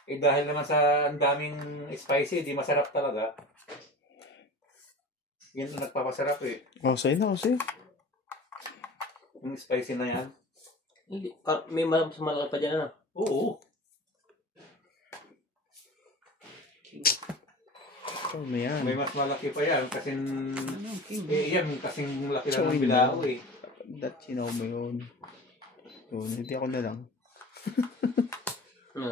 Eh dahil naman sa ang daming spicy, di masarap talaga. Yan ang nagpapasarap eh. Oh, sa'yo na kasi. Yung spicy na yan. Hindi. May mas malaki pa dyan ano? Oo. Oh, may yan. May mas malaki pa yan kasing yan kasing laki lang Choy ng bilao eh. That you know mo yun. Yun, hindi ako na lang.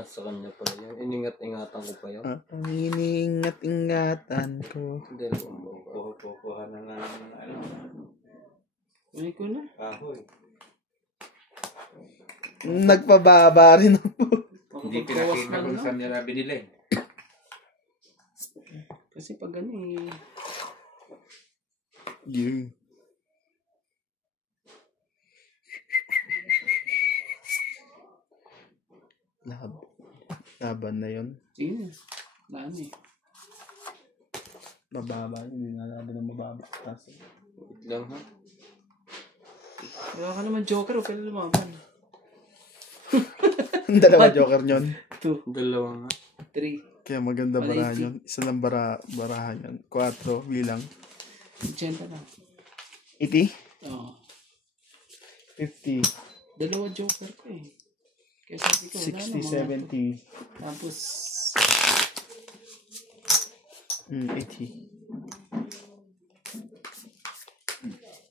Sa kanya pala yan. Iningat-ingatan ko pa yan. Ang iningat-ingatan ko. Hindi lang mo. Kuha na ng ano, May ko na. kahoy. Nagpababa rin ako. Hindi pinakita kung saan nila binili. Kasi pag ano eh. Yun. Laban na yun. Sige na. Dami. Mababa. Hindi na laban ng mababa. Kasi. Wait lang ha. Wala ka naman joker o pwede lumaban. Dalawa joker nyon. 2, Dalawa nga. 3, Kaya maganda 180. barahan yun. Isa lang barahan yun. 4 bilang. 80 na. 80? Oo. 50. Dalawa joker ko eh. Kaya sabi ko, wala 60, na, 70. Tapos, 80.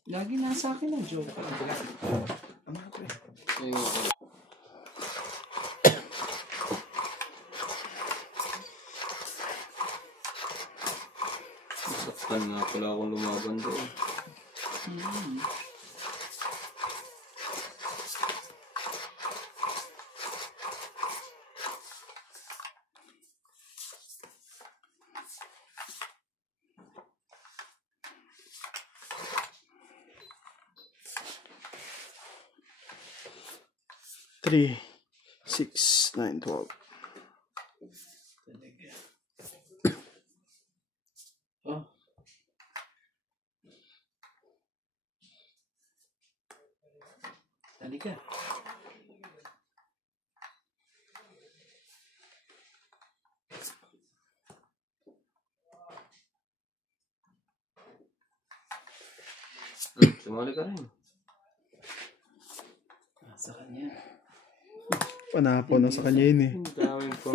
lagi nasa akin ang joker. Ayun. Saktan nga pala akong lumaban doon. Three, 6, 9, 12. Oh. Halika. Sumali ka rin. Sa kanya. Panapon na sa kanya yun eh. Ang daming po.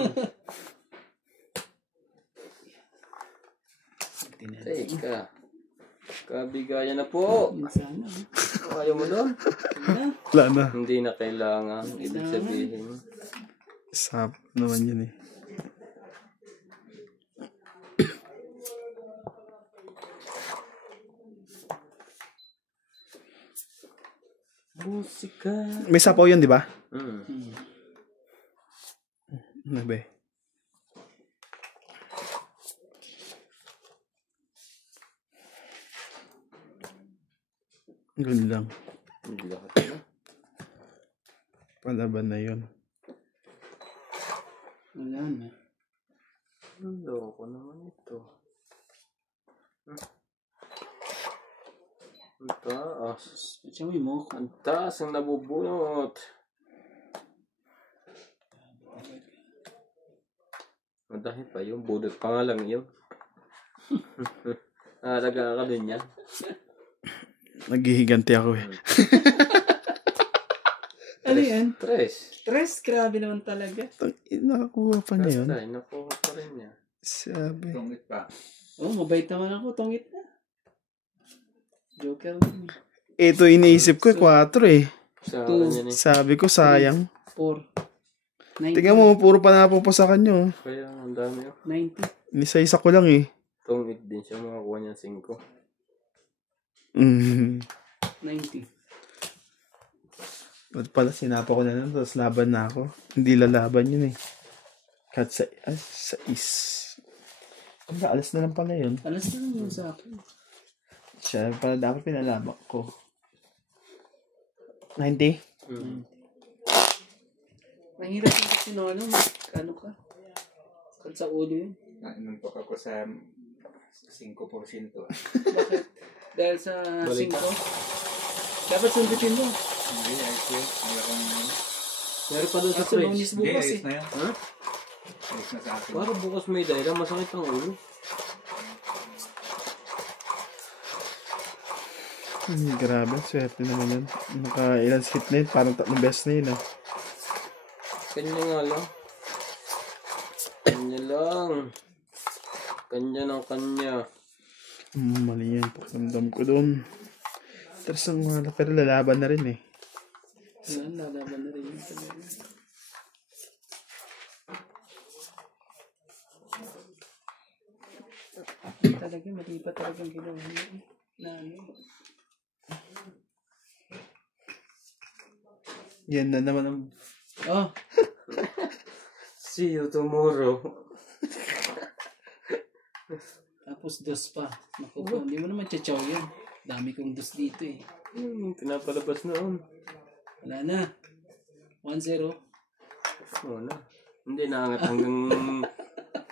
Teka. Kabigayan na po. Minsan na. Ayaw mo doon? Wala na. Hindi na kailangan. Ibig sabihin. Sap naman yun eh. Musika. May sapaw yun, di ba? Hmm. Ano ba eh? Ganun lang. Hindi lahat na. Palaban na yun. Wala na. Ang loko naman ito. Ang taas. Siya may mo. Ang taas ang nabubunot. Dahil pa yun, budot pa nga lang yun. Nakalaga ka din yan. Naghihiganti ako eh. Ano yan? Tres. Tres, grabe naman talaga. Nakakuha pa na yun. Basta, nakuha pa rin niya. Sabi. Tungit pa. Oh, mabait naman ako. Tungit na. Joker na. Ito iniisip ko, 4 eh. Sa Two. kanya ni. Sabi ko, sayang. 4. 90. Tingnan mo, puro panapupasakan nyo. Kaya ang dami yun. 90. Inisa-isa ko lang eh. Tungit din siya, makakuha niya 5. 90. 90. Ba't pala sinapa ko na lang, tapos laban na ako. Hindi lalaban yun eh. Kat sa is. Wala, alas na lang pala yun. Alas na lang yun sa akin. Siya pala dapat pinalaban ko. 90? Mahirap yung kasi no, ano ka? Kan sa ulo yun. Nanuntok ako sa 5%. Bakit? Dahil sa Balik 5. ka. Dapat sundutin mo. Hindi, ayos yun. Wala akong... Meron pa doon sa Kaso fridge. lunis Hindi, bukas ayos eh. na yan. Ha? Ayos na sa akin. Para bukas may dahilan, masakit ang ulo. Grabe, swerte naman yun. Naka-ilan hit na yun, parang 3 beses na yun ah. Kanya nga lang. Kanya lang. Kanya ng kanya. Mali yan, pakiramdam ko doon. Tres ang wala, pero lalaban na rin eh. Yan, lalaban na rin yun talaga. Talaga, mali pa talagang ginawa niya eh. Na ano. Yan na naman ang... Oh, See you tomorrow. tapos dos pa. Naku po, hindi mo naman chachaw yan. Dami kong dos dito eh. Pinapalabas noon. Wala na. 1-0. Wala. Hindi naangat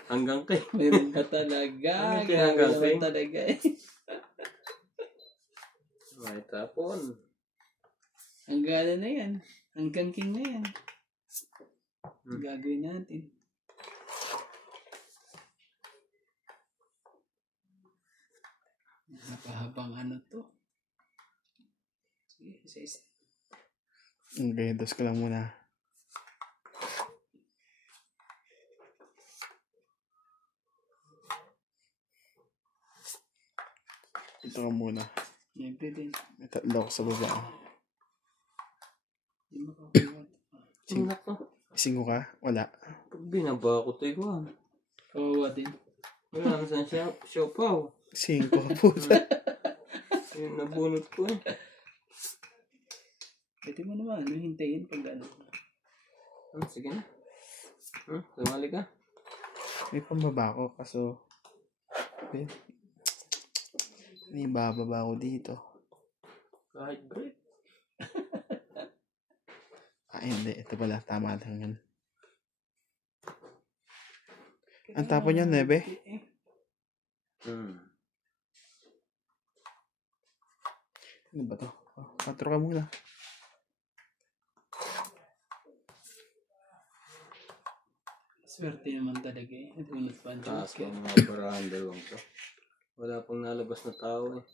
hanggang kay. Meron ka talaga. Ano yung Grabe tinanggal, naman Feng? talaga eh. May tapon. Ang gala na yan. Hanggang king na yan. Gagawin natin. Napahabang ano to. Sige, isa-isa. Okay, dos ka lang muna. Ito ka muna. Siyempre din. May 3 ako sa baba. Hindi makakuha. Tingnan ko. Isingo ka? Wala. Pag binaba ko ito, Iwan. Kawawa din. Wala na saan siya. Siopaw. 5 ka puta. Yung nabunot ko eh. Pwede mo naman, ano, hintayin pag ano. Sige na. Sumali ka. May pambaba ko, kaso... Okay. May bababa ko dito. Kahit break. Hindi. Ito pala. Tama lang yun. Ang tapon niya, 9. Ano ba to? 4 ka muna. Swerte naman talaga eh. Nabunot pa ang Taas ko joker. ang mga barahan dalawang to. Wala pong nalabas na tao eh.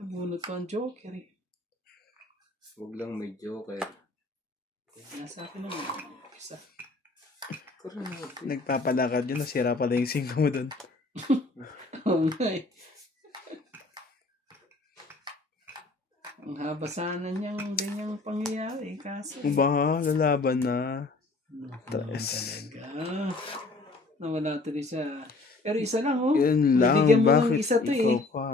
Nabunot pa ang joker eh. Huwag lang may joker. Nasa akin naman. Isa. Nagpapalakad yun. Nasira pala yung 5 mo dun. Oo nga eh. Ang haba sana niyang ganyang pangyayari. Kaso. Baka lalaban na. Tres. Talaga. Nawala tuloy siya. Pero isa lang oh. Yun lang. Bigyan mo ng Bakit isa to ikaw eh. pa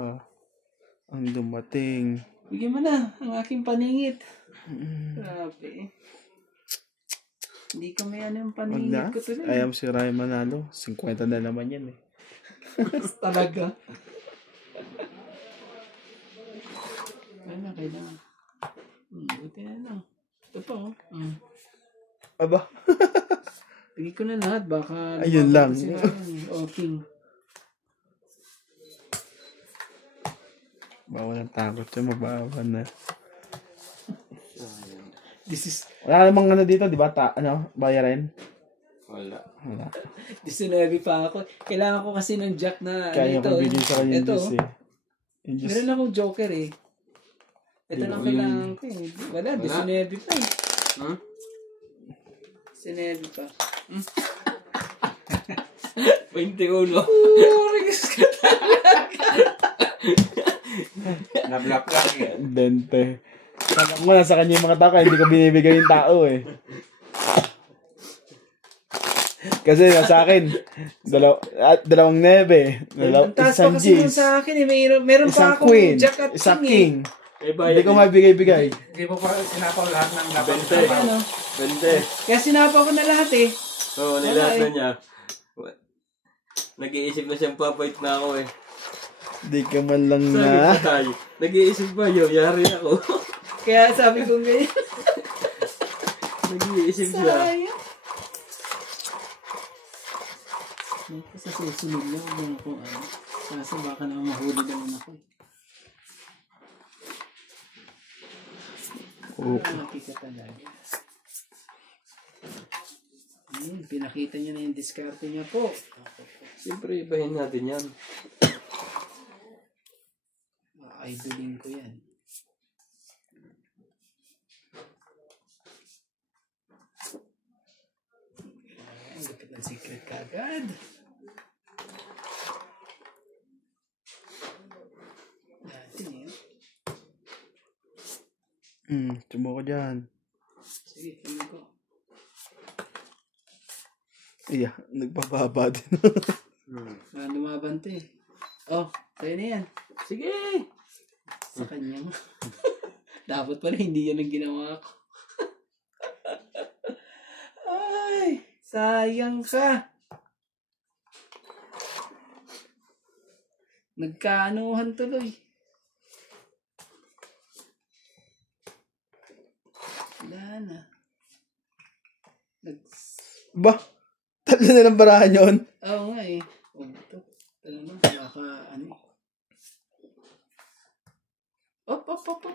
ang dumating? Bigyan mo na ang aking paningit. Grabe. Hindi ko may ano yung Wag na. paningit ko tuloy. Ayaw si Ryan manalo. 50 na naman yan eh. Talaga. Kailangan. Buti na lang. Ito pa oh. Aba. Bigay ko na lahat, baka... Ayun lang. Okay. Bawal ang takot yun, mababa na. This is... Wala namang ano dito, di ba? Bayarin? Wala. Wala. 19 pa ako. Kailangan ko kasi ng jack na... Kaya ko bigay sa kanya yung Ito. juice eh. Yung juice. Meron akong joker eh. Ito lang kailangan ko eh. Wala, 19 pa eh. Hmm? 19 pa. 21. Nablak lang eh. 20. Sabi mo na sa kanya yung mga tao, kaya hindi ko binibigay yung tao eh. Kasi sa akin, dalawang nebe. Ang taas pa Isang kasi nun G's. sa akin eh. Meron Isang pa akong queen. jack at Isang king king. Hindi ko mabigay-bigay. Hindi mo pa sinapaw lahat ng dapat. eh. Ano? 20. Kaya sinapa ko na lahat eh. Oo, nilahat na niya. Nag-iisip na siyang papait na ako eh. Di ka man lang Sabi na. ko tayo, nag-iisip ba yun? Yari ako. Kaya sabi ko ganyan. Nag-iisip siya. Sayang. Sa susunod lang kung ako ano. Kasi baka naman mahuli naman ako. Nakikita talaga. Pinakita niya na yung diskarte niya po. Siyempre, ibahin natin yan. Idolin ko yan. Ang lupit ng secret kagad. Natin yan. Tumo ko dyan. Sige, tingnan ko. Iya, nagpababa din. Lumaban to eh. Oh, tayo na yan. Sige! Sa kanya mo. Dapat pala hindi yan ang ginawa ko. Ay, sayang ka. Nagkaanuhan tuloy. Wala na. Ba? Tatlo na lang barahan yun. Oo nga eh. Oh, ito. Talagang baka ano eh. Op.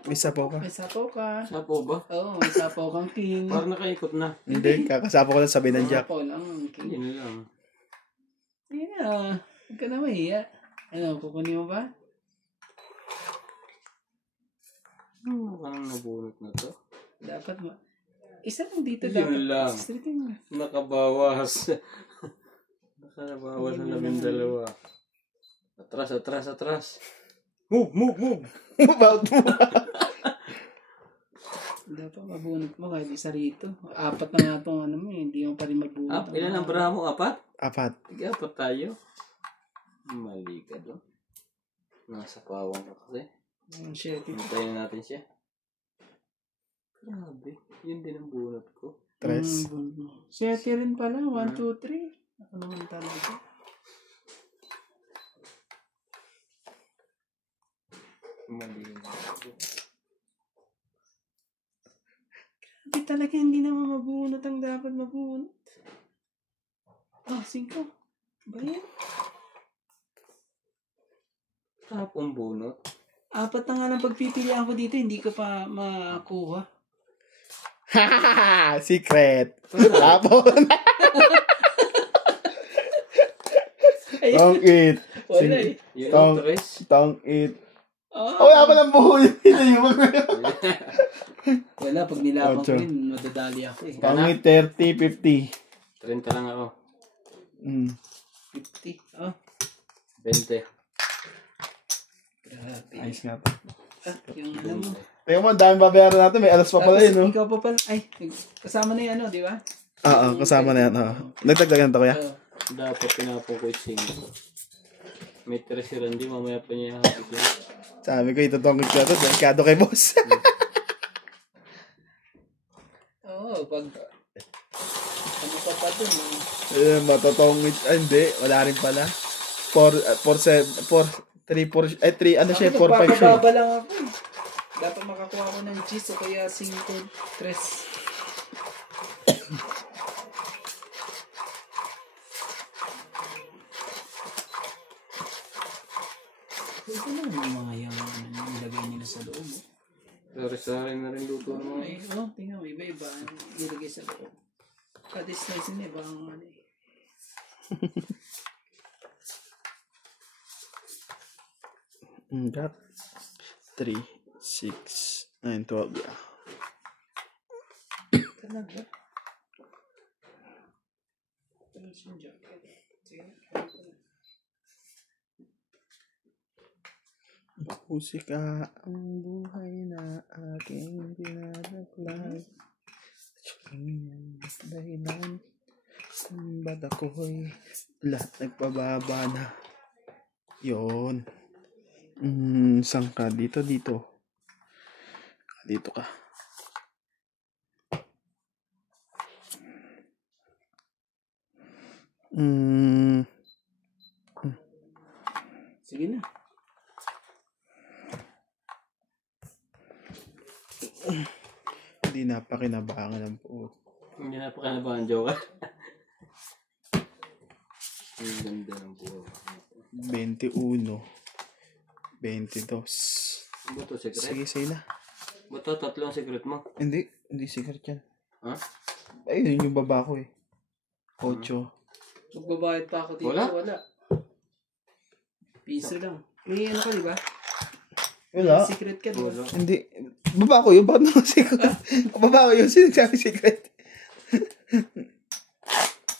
May sapaw ka. May sapaw ka. Sapo ba? Oo, may sapaw kang king. Parang nakaikot na. Hindi, kakasapa ko lang sabi ng Jack. Sapaw lang ang king. Yun lang. Hindi na. Huwag ka na mahiya. Ano, kukunin mo ba? Parang nabunot na to. Dapat isa lang dito Yun dapat. lang. Stritin mo. Nakabawas. Nakabawas na labing dalawa. Atras. Move! About mo. Dapat mabunot mo kahit isa rito. 4 na nga itong ano mo eh. Hindi mo pa rin magbunot. Ilan ang baraha mo? 4? 4. Sige, 4 tayo. Mali ka doon. Nasa pawang ka kasi. Shit. Hintayin natin siya. Grabe. Yun din ang bunot ko. 3. 7 rin pala. 1, 2, 3. Ako naman talaga. Mali na ako. Grabe talaga hindi naman mabunot ang dapat mabunot. 5. Ba yan? Tapong bunot. 4 na nga lang pagpipilian ko dito. Hindi ko pa makuha. Secret. Tapon. Tong it. Wala eh. Yun ang tres. Tong it. Oh, wala pa ng buho yun. wala, pag nilabang ko 8. yun, madadali ako eh. Tong it 30, 50. 30 lang ako. 50. Oh, 20. grabe. Ayos nga to. Yung ano mo. Teka mo, ang dami babayaran natin. May alas pa pala yun, no? Ikaw pa pala. Ay, kasama na yung ano, di ba? Oo, kasama na yan. Nagtagdagan to, kuya? Oo. Dapat pinapong ko yung may tira si Randy, mamaya pa niya hapit yun. Sabi ko, itutongkit ko ito. Delikado kay boss. Oo, pag ano pa pa dun. Matutongkit. Ay, hindi. Wala rin pala. 4, 3, 4, 3, ano siya, 4, 5 siya. Papababa lang ako eh. Dapat makakuha ko ng cheese o kaya 5, 3. Ito na yung mga yung nilagay nila sa loob. Sari-sari na rin luto naman. Ay, tingnan mo, iba-iba ang nilagay sa loob. Pati slice nila, iba ang ano eh. Got 3, 6, 9, 12, yeah. Talaga? Tapos yung jacket. Sige. Musika ang buhay na aking pinadaklay. Kanyang dahilan. Ba't ako'y lahat nagpababa na. Yun. Saan ka? Dito. Dito ka. Sige na. Hindi napakinabangan ng puot. Hindi na pa kanabahan, Joker. Ang ganda ng buho. 21. 22. Ba ito, secret? Sige, say na. Ba ito, tatlo ang secret mo? Hindi secret yan. Ha? Ay, yun yung baba ko eh. 8. Magbabayad pa ako dito. Wala? Piso lang. May ano ka, di ba? Wala. May secret ka, di ba? Hindi. Baba ko yun. Bakit naman secret? Baba ko yun. Sinasabi secret.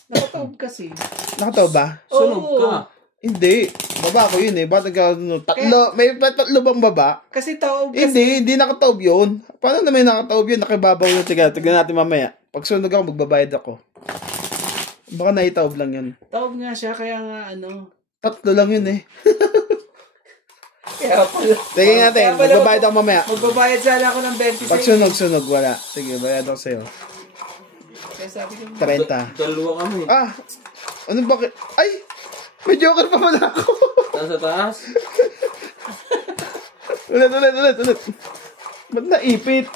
Nakataob kasi. Nakatawa ba? Sunog Oo. ka. Hindi. Baba ko yun eh. Bakit nagkaroon? Tatlo. May tatlo bang baba? Kasi taob kasi. Hindi nakataob yun. Paano naman nakataob yun? Nakibabaw yun. Tignan natin mamaya. Pag sunog ako, magbabayad ako. Baka naitaob lang yun. Taob nga siya, kaya nga ano. Tatlo lang yun eh. Kaya pala. Tingnan natin. Kaya pala Magbabayad ako mamaya. Magbabayad sana ako ng 26. Pag sunog, wala. Sige, bayad ako sa'yo. Kaya sabi ko, 30. Dalawa kami. Ah! Ano bakit? Ay! May joker pa pala ako. Nasa taas. ulit. Ba't naipit?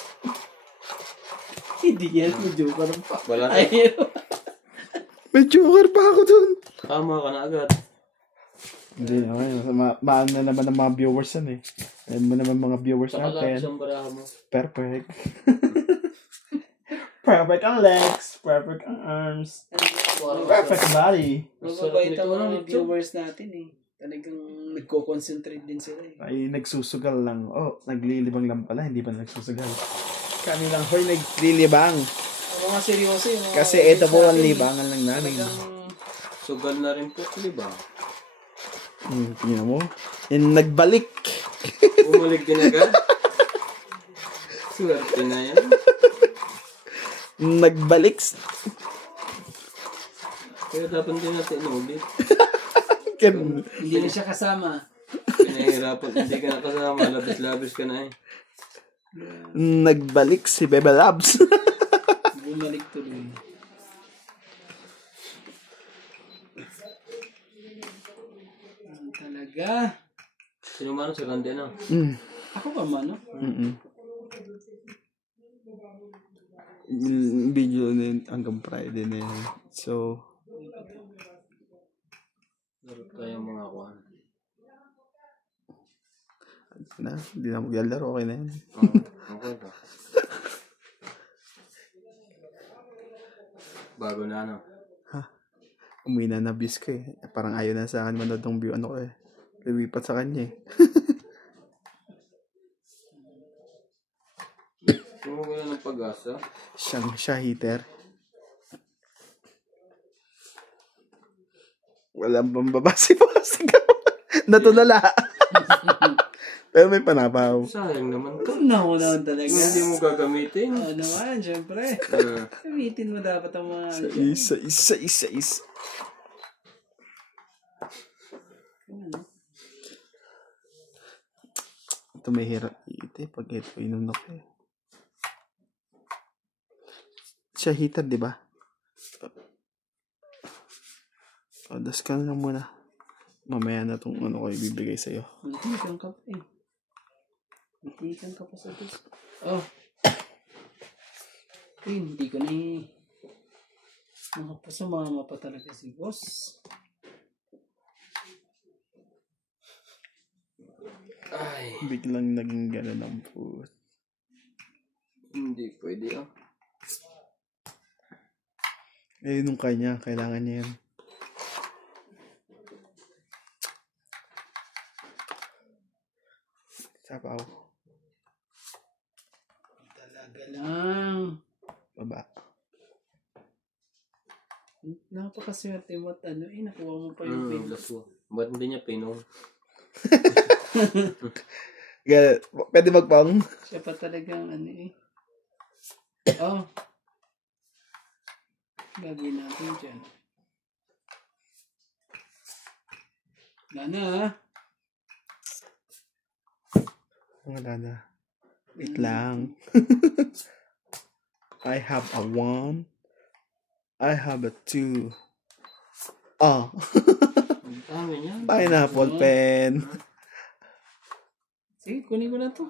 hindi yan. Medyo ka ng pa. Wala na. Ayaw. May joker pa ako dun. Tama ka na agad. Hindi, okay. Maan na naman ng mga viewers yan eh. Alam mo naman mga viewers Saka lang natin. isang baraha mo. Perfect. Perfect ang legs. Perfect ang arms. Perfect body. Mababait ang nito, mga nito. viewers natin eh. Talagang nagko-concentrate din sila eh. Ay, nagsusugal lang. Oh, naglilibang lang pala. Hindi pa nagsusugal. Kami lang, hoy, naglilibang. Ang mga seryoso yung mga Kasi ito po ang natin, libangan lang namin. Talagang Sugal na rin po, di ba? Tingnan mo. Yung nagbalik. Bumalik din agad. Swerte na yan. Nagbalik. Kaya dapat din natin inulit. hindi na siya kasama. Pinahirapan, hindi ka nakasama. Labis-labis ka na eh. Nagbalik si Bebe Labs. Bumalik tuloy. Talaga. Sino man si Randy na? Ako ba mano? Video na yun hanggang Friday na yun. So, Laro tayo mga kuhan. hindi na maglalaro. Okay na yun. Okay ba? Bago na ano. Umuwi na nabis ko eh. Parang ayaw na sa akin manood ng view. Ano ko eh. Lumipat sa kanya eh. Sumugula ng pag-asa. Siya heater. Walang pambabasi pa kasi natulala. Pero may panabaw. Sayang naman to. Ano naman talaga. Hindi mo gagamitin. Oo naman, syempre. Gamitin mo dapat ang mga... Isa. Ito may hirap ito pag ito inom na ko eh. Siya heater, di ba? Das ka na lang muna. Mamaya na itong ano ko ibibigay sa'yo. Matikan ka pa eh. Matikan ka pa sa ito. Oh. Hindi ko na eh. Sumama pa talaga si boss. Ay, Biglang naging gano'n ang puso. hindi pwede ah. Eh, nung kanya, kailangan niya yan. Sapaw. Talaga lang. Baba. Napakaswerte mo at nakuha mo pa yung pin. Last one. Ba't hindi niya pinom? Pwede magpang? Siya pa talagang Oh. Gagawin natin dyan. Wala na Wala na. Wait lang. I have a 1. I have a 2. Oh. Ang dami niya. Pineapple pen. Sige, kunin ko na to.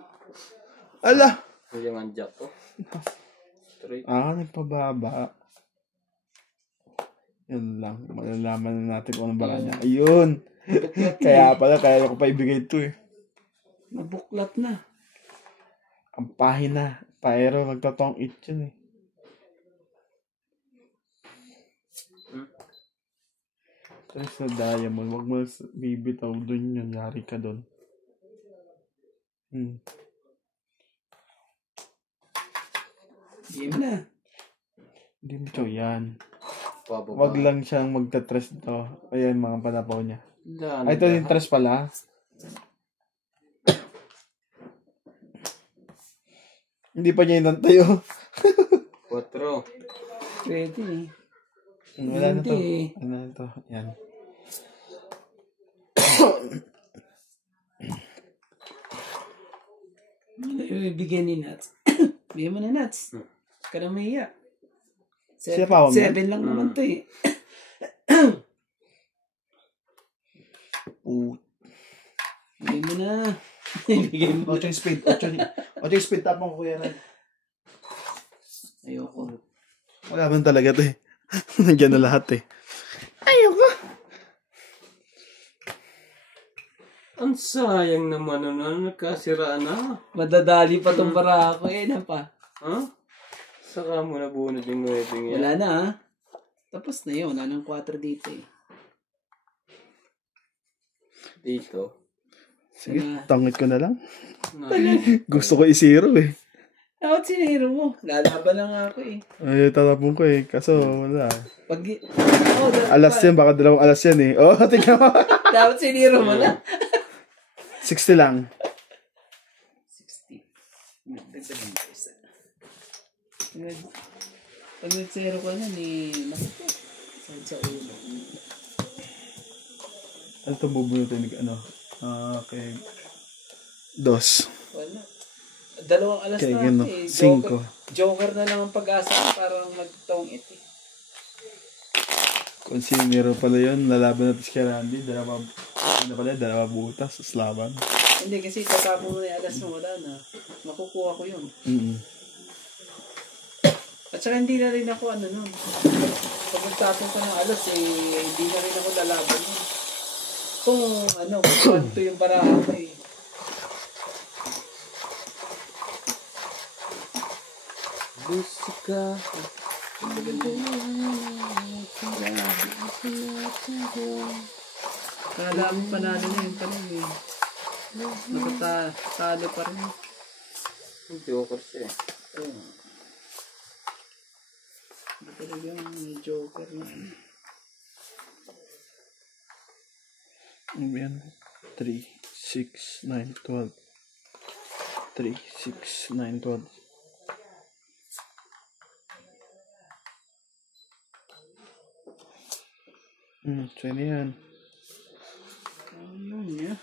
Ala! Yung ang jack ko. Straight. Nagpababa. Yun lang. Malalaman na natin kung anong baka niya. Ayun! Kaya ko pa ibigay ito eh. Nabuklat na. Ang pahina. Pero magtotong it yun eh. Kasi sa diamond, wag mo bibitaw dun yun. Yari ka dun. Game na. Hindi mo ito yan. Pababa. Wag lang siyang magta-tres to. Ayan mga panapaw niya. Daan, Ay, ito yung tres pala. Hindi pa niya inantayo. 4. Pwede eh. Wala na to. Hindi. Ano na to? Yan. Bigyan ni Nuts. Bigyan mo na Nuts. Ka na mahiya. Siya pa, wag 7 lang naman to eh. Bigyan mo na. Bigyan mo. 8 yung speed. 8 yung speed. Tapang ko kuya rin. Ayoko. Wala man talaga to eh. Nandiyan na lahat eh. Ayoko. Ang sayang naman nagkasiraan na. Madadali pa tong bara ko eh. Na pa. Ha? Saka mo nabunod yung wedding yan. Wala na ha. Tapos na yun. Wala nang 4 dito eh. Dito. Sige, tangit ko na lang. Wala. Gusto ko i-zero eh. Dapat siniro mo. Lalaban lang ako eh. Ay, tatapon ko eh. Kaso, wala. Pag... Alas yan, baka 2 alas yan eh. Oh, tingnan mo. Dapat siniro mo na. 60 lang. 60. Dagdagan mo isa. Pag nag-zero ka na masakit. Saan sa ulo. Ano ito bubunutin? Okay. 2. Wala. 2 alas Okay, na gano. eh. 5. Joker na lang ang pag-asa parang nagtong it eh. Kung siniro pala yun, lalaban natin si Randy. Dalawa butas sa laban. Hindi kasi tatapon mo na yung alas mo. Wala na. Makukuha ko yun. At saka hindi na rin ako nun. Pag nagtapon ka ng alas hindi na rin ako lalaban yun. Kung kung yung barahan mo eh. Busika. Kala mo panalo na yun pala eh. Natatalo pa rin. Joker siya eh. Oo. Talagang may joker na. Yan. 3, 6, 9, 12. 3, 6, 9, 12. So yan. Ano niya?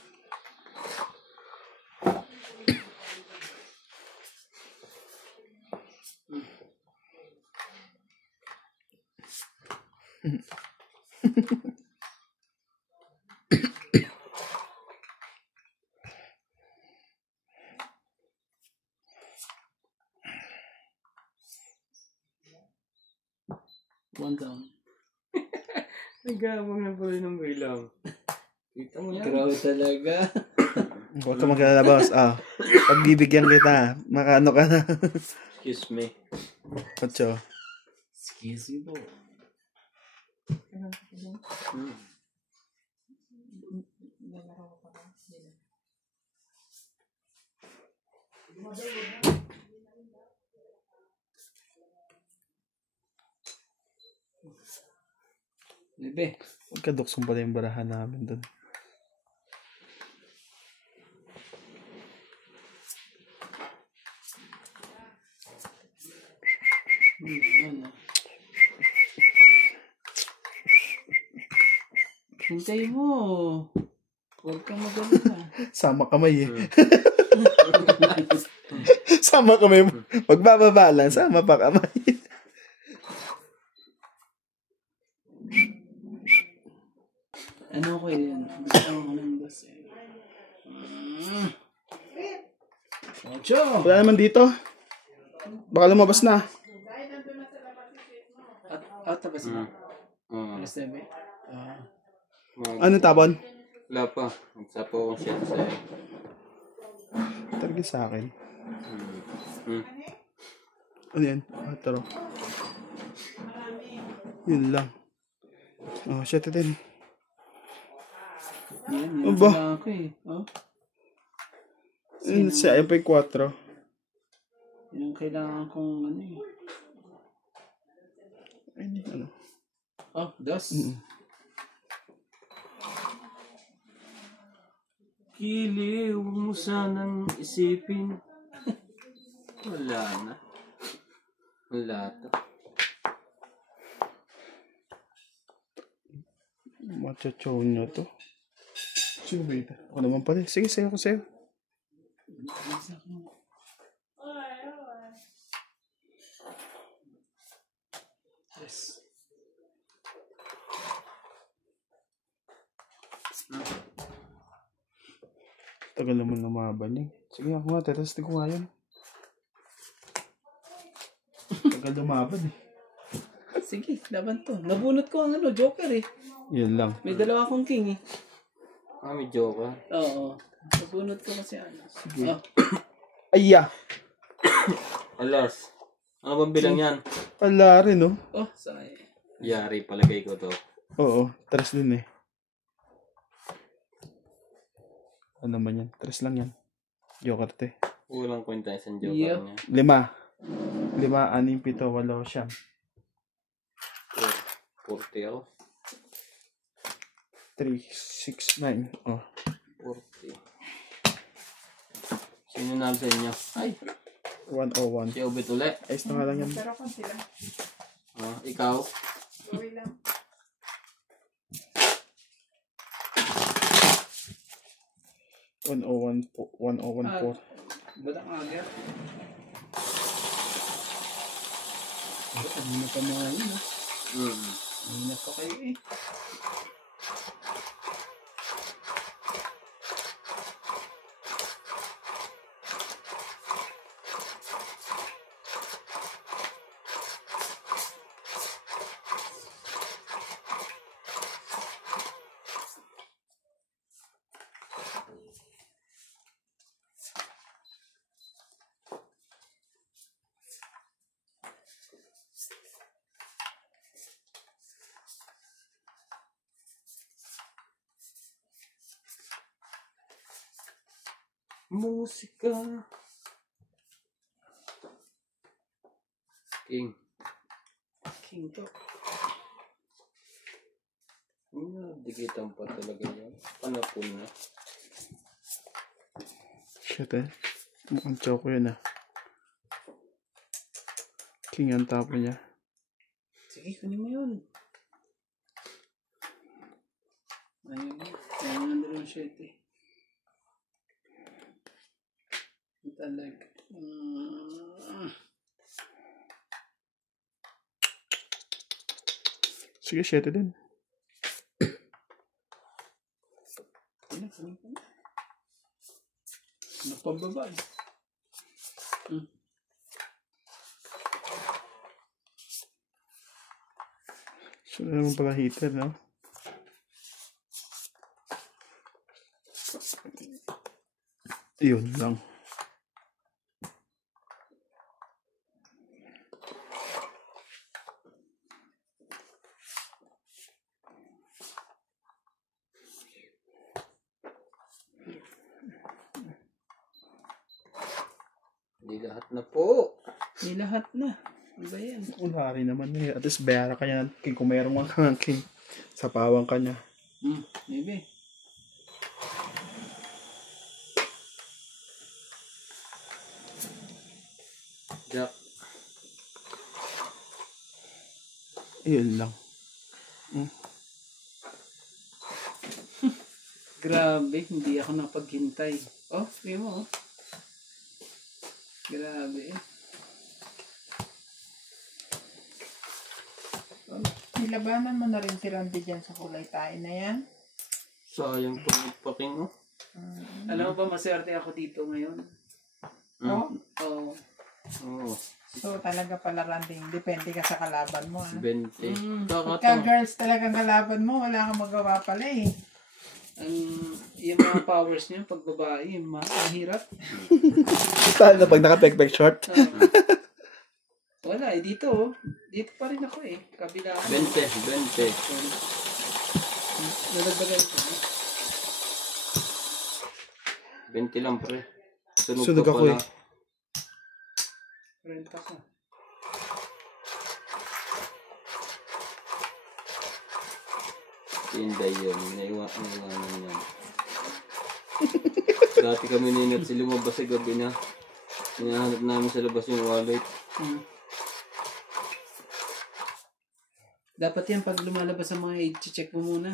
One down. Nagabang na pala ng bilang. Kita mo yan. Grabe talaga. Huwag ka mag-alala, boss. Pagbibigyan kita, makaano ka na. Excuse me. 8. Excuse me po. Bebe. Magkaduksong pala yung barahan namin doon. Hintay mo. Huwag kang maganda. Sama kamay eh. Sama kamay. Magbababa lang, sama pa kamay. Ano ko yun? Gusto ko ng dos eh. Ocho! Wala naman dito. Baka lumabas na. Tapos na. Alas 9. Ano tabon? Wala pa. Nagsapo akong shit sa'yo. Target sa akin. Hmm. Ano yan? Taro. Yun lang. Shit din. Yan, Oh, ba? wala ako eh. Oh, Yun sa MP4. yun ang kailangan kong ano eh. Ano? Oh, dos. Kili, huwag mo sanang isipin. Wala na. Wala to. Machachaw nyo to. Sino ba ito? Ako naman pala. Sige, sayo ko sa'yo. Yes. Tagal naman lumaban eh. Sige ako nga, tetestin ko nga yun. Tagal lumaban eh. Sige, laban to. Nabunot ko ang ano, Joker eh. Yun lang. May dalawa akong king eh. May joke. Oo. Nabunot ko kasi ano. Sige. Oh. Aya! Alas. Ano bang bilang yan? Wala rin oh. Oh, sayang. Yari, palagay ko to. Oo, 3 din eh. Ano naman yan? 3 lang yan. Joker to eh. Walang kwenta isang joke Yeah. niya. 5. 5, 6, 7, 8, 9. 40 ako. 3, 6, 9. Oh. 40. Sino na sa inyo? Ay, 101. si Obit uli. Ayos na nga lang yan. Ikaw? One oh one four. Ba't ang agad? Ano pa mga yun ah. Hindi pa kayo eh. Musika. King. King to. Dikitan pa talaga yan. Panapon na. Shit eh. Mukhang choco yun ah. King ang tapo niya. Sige, kunin mo yun. Ayun. Ayun ang dalawang shit eh. Talag. Sige, 7 din. Napababa eh. So, naman pala heater, no? Yun lang. Hindi lahat na po. May lahat na. Ano ba yan? Wala rin naman eh. At least bayara ka niya king kung mayroong mga king. Sa pawang ka niya. Maybe. Jack. Yun lang. Grabe, hindi ako napaghintay. Oh, may mo, oh. Grabe, eh. Nilabanan mo na rin si Randy dyan sa kulay tayo na yan. Sayang pangit paking, oh. Alam mo ba, maswerte ako dito ngayon? Oh, Oo. Oo. so talaga pala Randy, depende ka sa kalaban mo. Ano? 20. Pagka Kakatawa. girls talagang kalaban mo, wala kang magawa pala eh. Yung mga powers niya, pag babae, mahirap. Saan na pag naka-peg short? Wala, eh, dito, oh. Dito pa rin ako, eh. Kabila ako. 20. Nalagbagan ko. 20 lang, pre. Sunog ka ako pala. eh. Renta ka. Tinday yun. Naiwanan yan. Dati kami ninat si lumabas sa gabi na. Hinahanap namin sa labas yung wallet. Dapat yan, pag lumalabas ang mga i-check mo muna.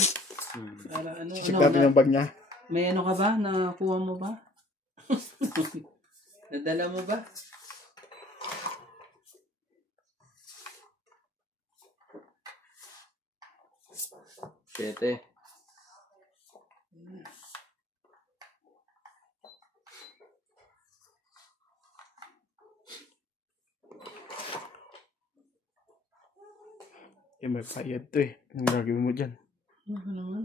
Para ano, Check natin yung bag niya. may ano ka ba? Nakuha mo ba? Nadala mo ba? Siyete. Yung may payad to eh. Anong gagawin mo dyan? Ano naman?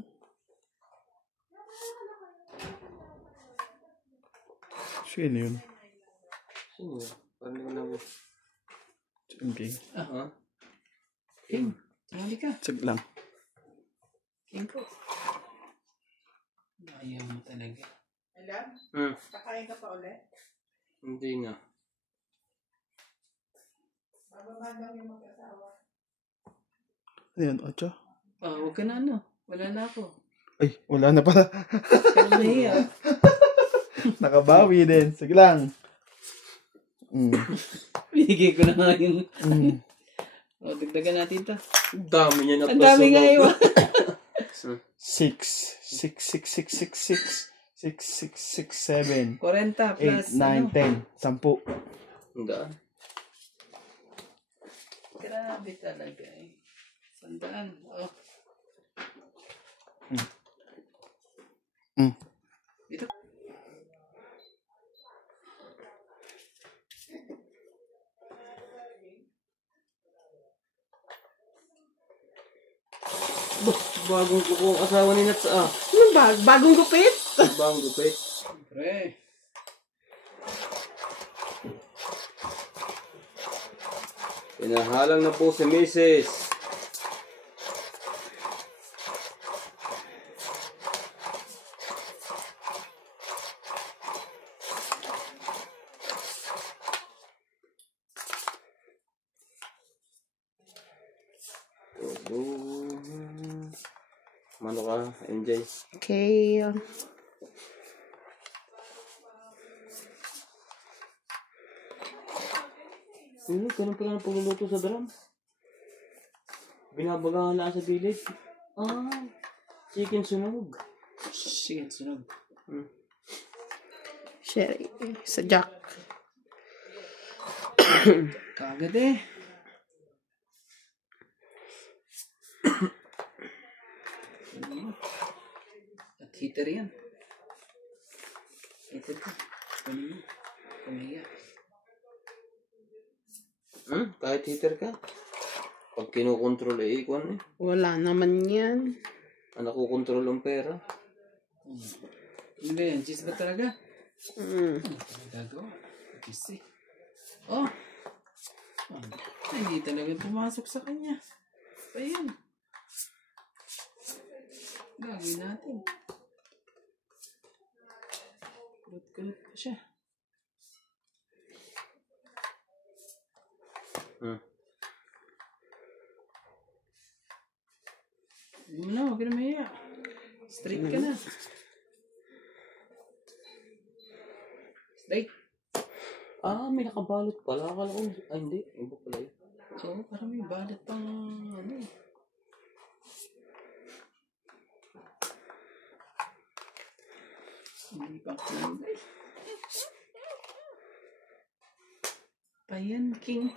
Sino yun? Sino yun? Parang hindi ko na. Okay. Ha? King, hali ka. Sag lang. King ko. Ayaw mo talaga. Alam? Kakain ka pa ulit? Hindi nga. Bababa daw yung mag-asawa. Ano yan, Ocho? Huwag ka na ano. Wala na ako. Ay, wala na pala. Pero nahiya. Nakabawi din. Sige lang. Binigay ko na nga yung... Mm. Dagdagan natin ito. Ang dami niya na Ang dami nga yun. 6, 6, 6, 6, 6, 6, 6, 6, 7, 40 plus 8, 9, 10, 10. Ang daan. Grabe talaga eh. 100. Oh. Dito. Bagong kuko ang asawa ni Nats ah. Anong bagong gupit? Bagong gupit. Pre. Pinahalang na po si Mrs. Mano ka, MJ? Okay. Ganun pala ang pagluluto sa drum. Binabagaan lang sa bilid. Chicken sunog. Sige, sunog. Sherry. Sa Jack. Kagad eh. At heater yan. Heater ko. Kunin mo. Kumiya. Kahit heater ka. Pag kinukontrol eh, ikon eh. Wala naman yan. Ang nakukontrol ang pera. Ano ba yan? Cheese ba talaga? Gagawa. Kasi. Oh. Hindi talaga pumasok sa kanya. Ayan. Gagawin natin. Kulot-kulot pa siya. Hindi mo na, huwag ka na mahiya. Straight ka na. Straight. May nakabalot pala. Akala ko, hindi. Iba pala yun. Oo, parang may balat pang ano eh. Hindi pa kulay. Payan King.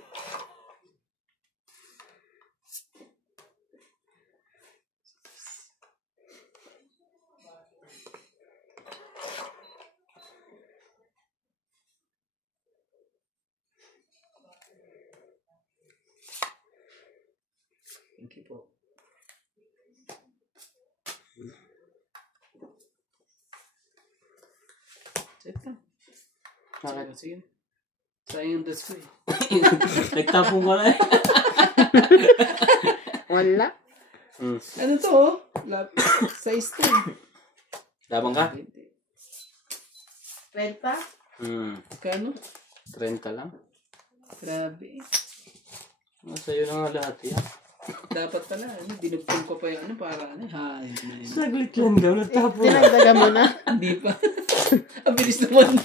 Thank you po. Check lang. Sige. Sayang yung das ko eh. Nagtapong ka na eh. Wala. Ano to oh? Size to. Labang ka? 30? Kano? 30 lang. Grabe. Sa'yo na nga lahat yan. Dapat pala, dinugtong ko pa yung para Saglit lang daw, nagtapon. Dinagdagan mo na. Hindi pa. Ang bilis naman.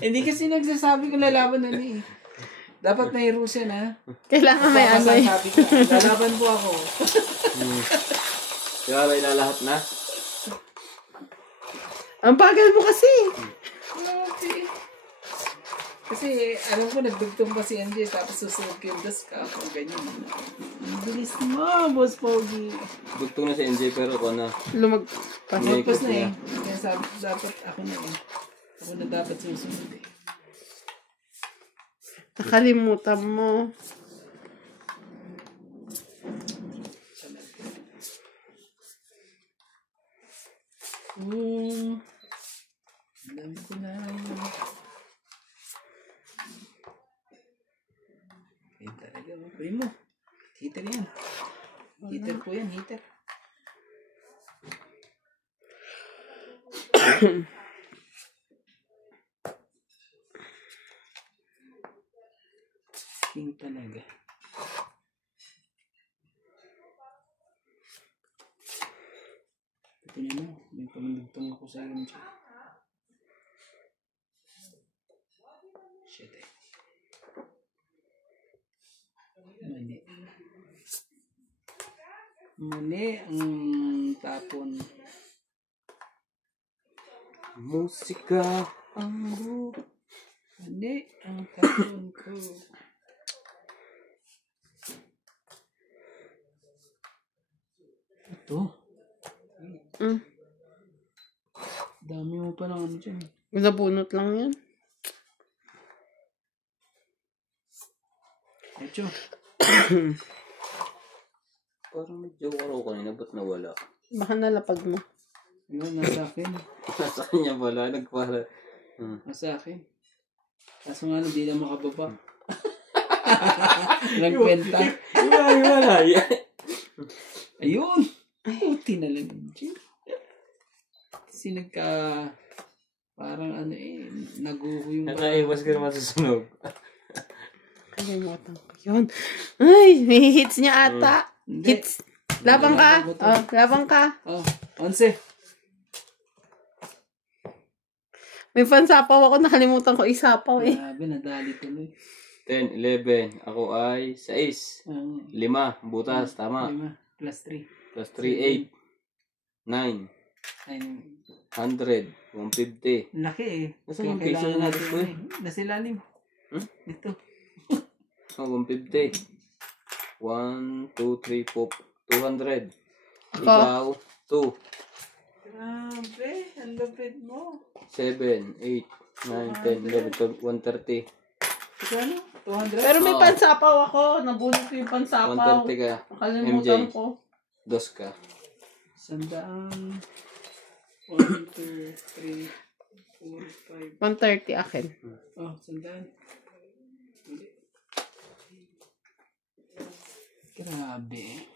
Hindi kasi nagsasabi ko lalaban na eh. Dapat may rules yan ha. Kailangan may ano eh. Sabi ko, lalaban po ako. Kaya ilalahat na. Ang bagal mo kasi. Okay. Kasi alam ko nagdugtong pa si MJ tapos susunod ko yung das ka ako ganyan. Ang bilis mo, Boss Pogi. Bugtong na si NJ pero ako na. Lumagpas. Lumagpas na eh. Kaya sabi dapat ako na eh. Ako na dapat susunod eh. Nakalimutan mo. Ang dami ko na yun. Yan talaga. Pwede mo. Heater yan. Heater po yan. Heater. King talaga. Ito nyo na. May pamindugtong ako sa iyo. Shit eh. Mali. Mali ang tapon. Musika. Mali ang tapon ko. Ito. Dami mo pa lang ano dyan. Nabunot lang yan. Echo. Parang medyo araw kanina, ba't nawala? Baka nalapag mo. Yun, nasa akin. Nasa kanya pala, nagpara. Nasa akin. Kaso nga, hindi na makababa. Walang kwenta. Wala. Ayun! Puti na lang. Kasi parang ano eh, naguho yung... Nakaiwas ka naman sa sunog. Kalimutan ko yun. Ay, may hits niya ata. Hindi. Hits. Labang ka. Oh, labang ka. Oh, 11. May pansapaw ako. Nakalimutan ko isapaw eh. Grabe, nadali tuloy. 10, 11. Ako ay 6. 5. Butas, tama. 5 plus 3. Plus 3, 8. 9. 100. 150. Laki eh. Nasaan yung Kaya piso kailangan na natin natin, eh. Nasa ilalim. Dito. 150. 1, 2, 3, 4. 200. Ako. Ikaw, 2. Grabe, ang lupit mo. 7, 8, 9, 10, 11, 12, 130. Ano? 200? Pero may pansapaw ako. Nabulot ko yung pansapaw. 130 ka. Nakalimutan MJ. ko. 2 ka. 100. 1, 2, 3, 4, 5. 130 akin. Oh, sandaan. Grabe.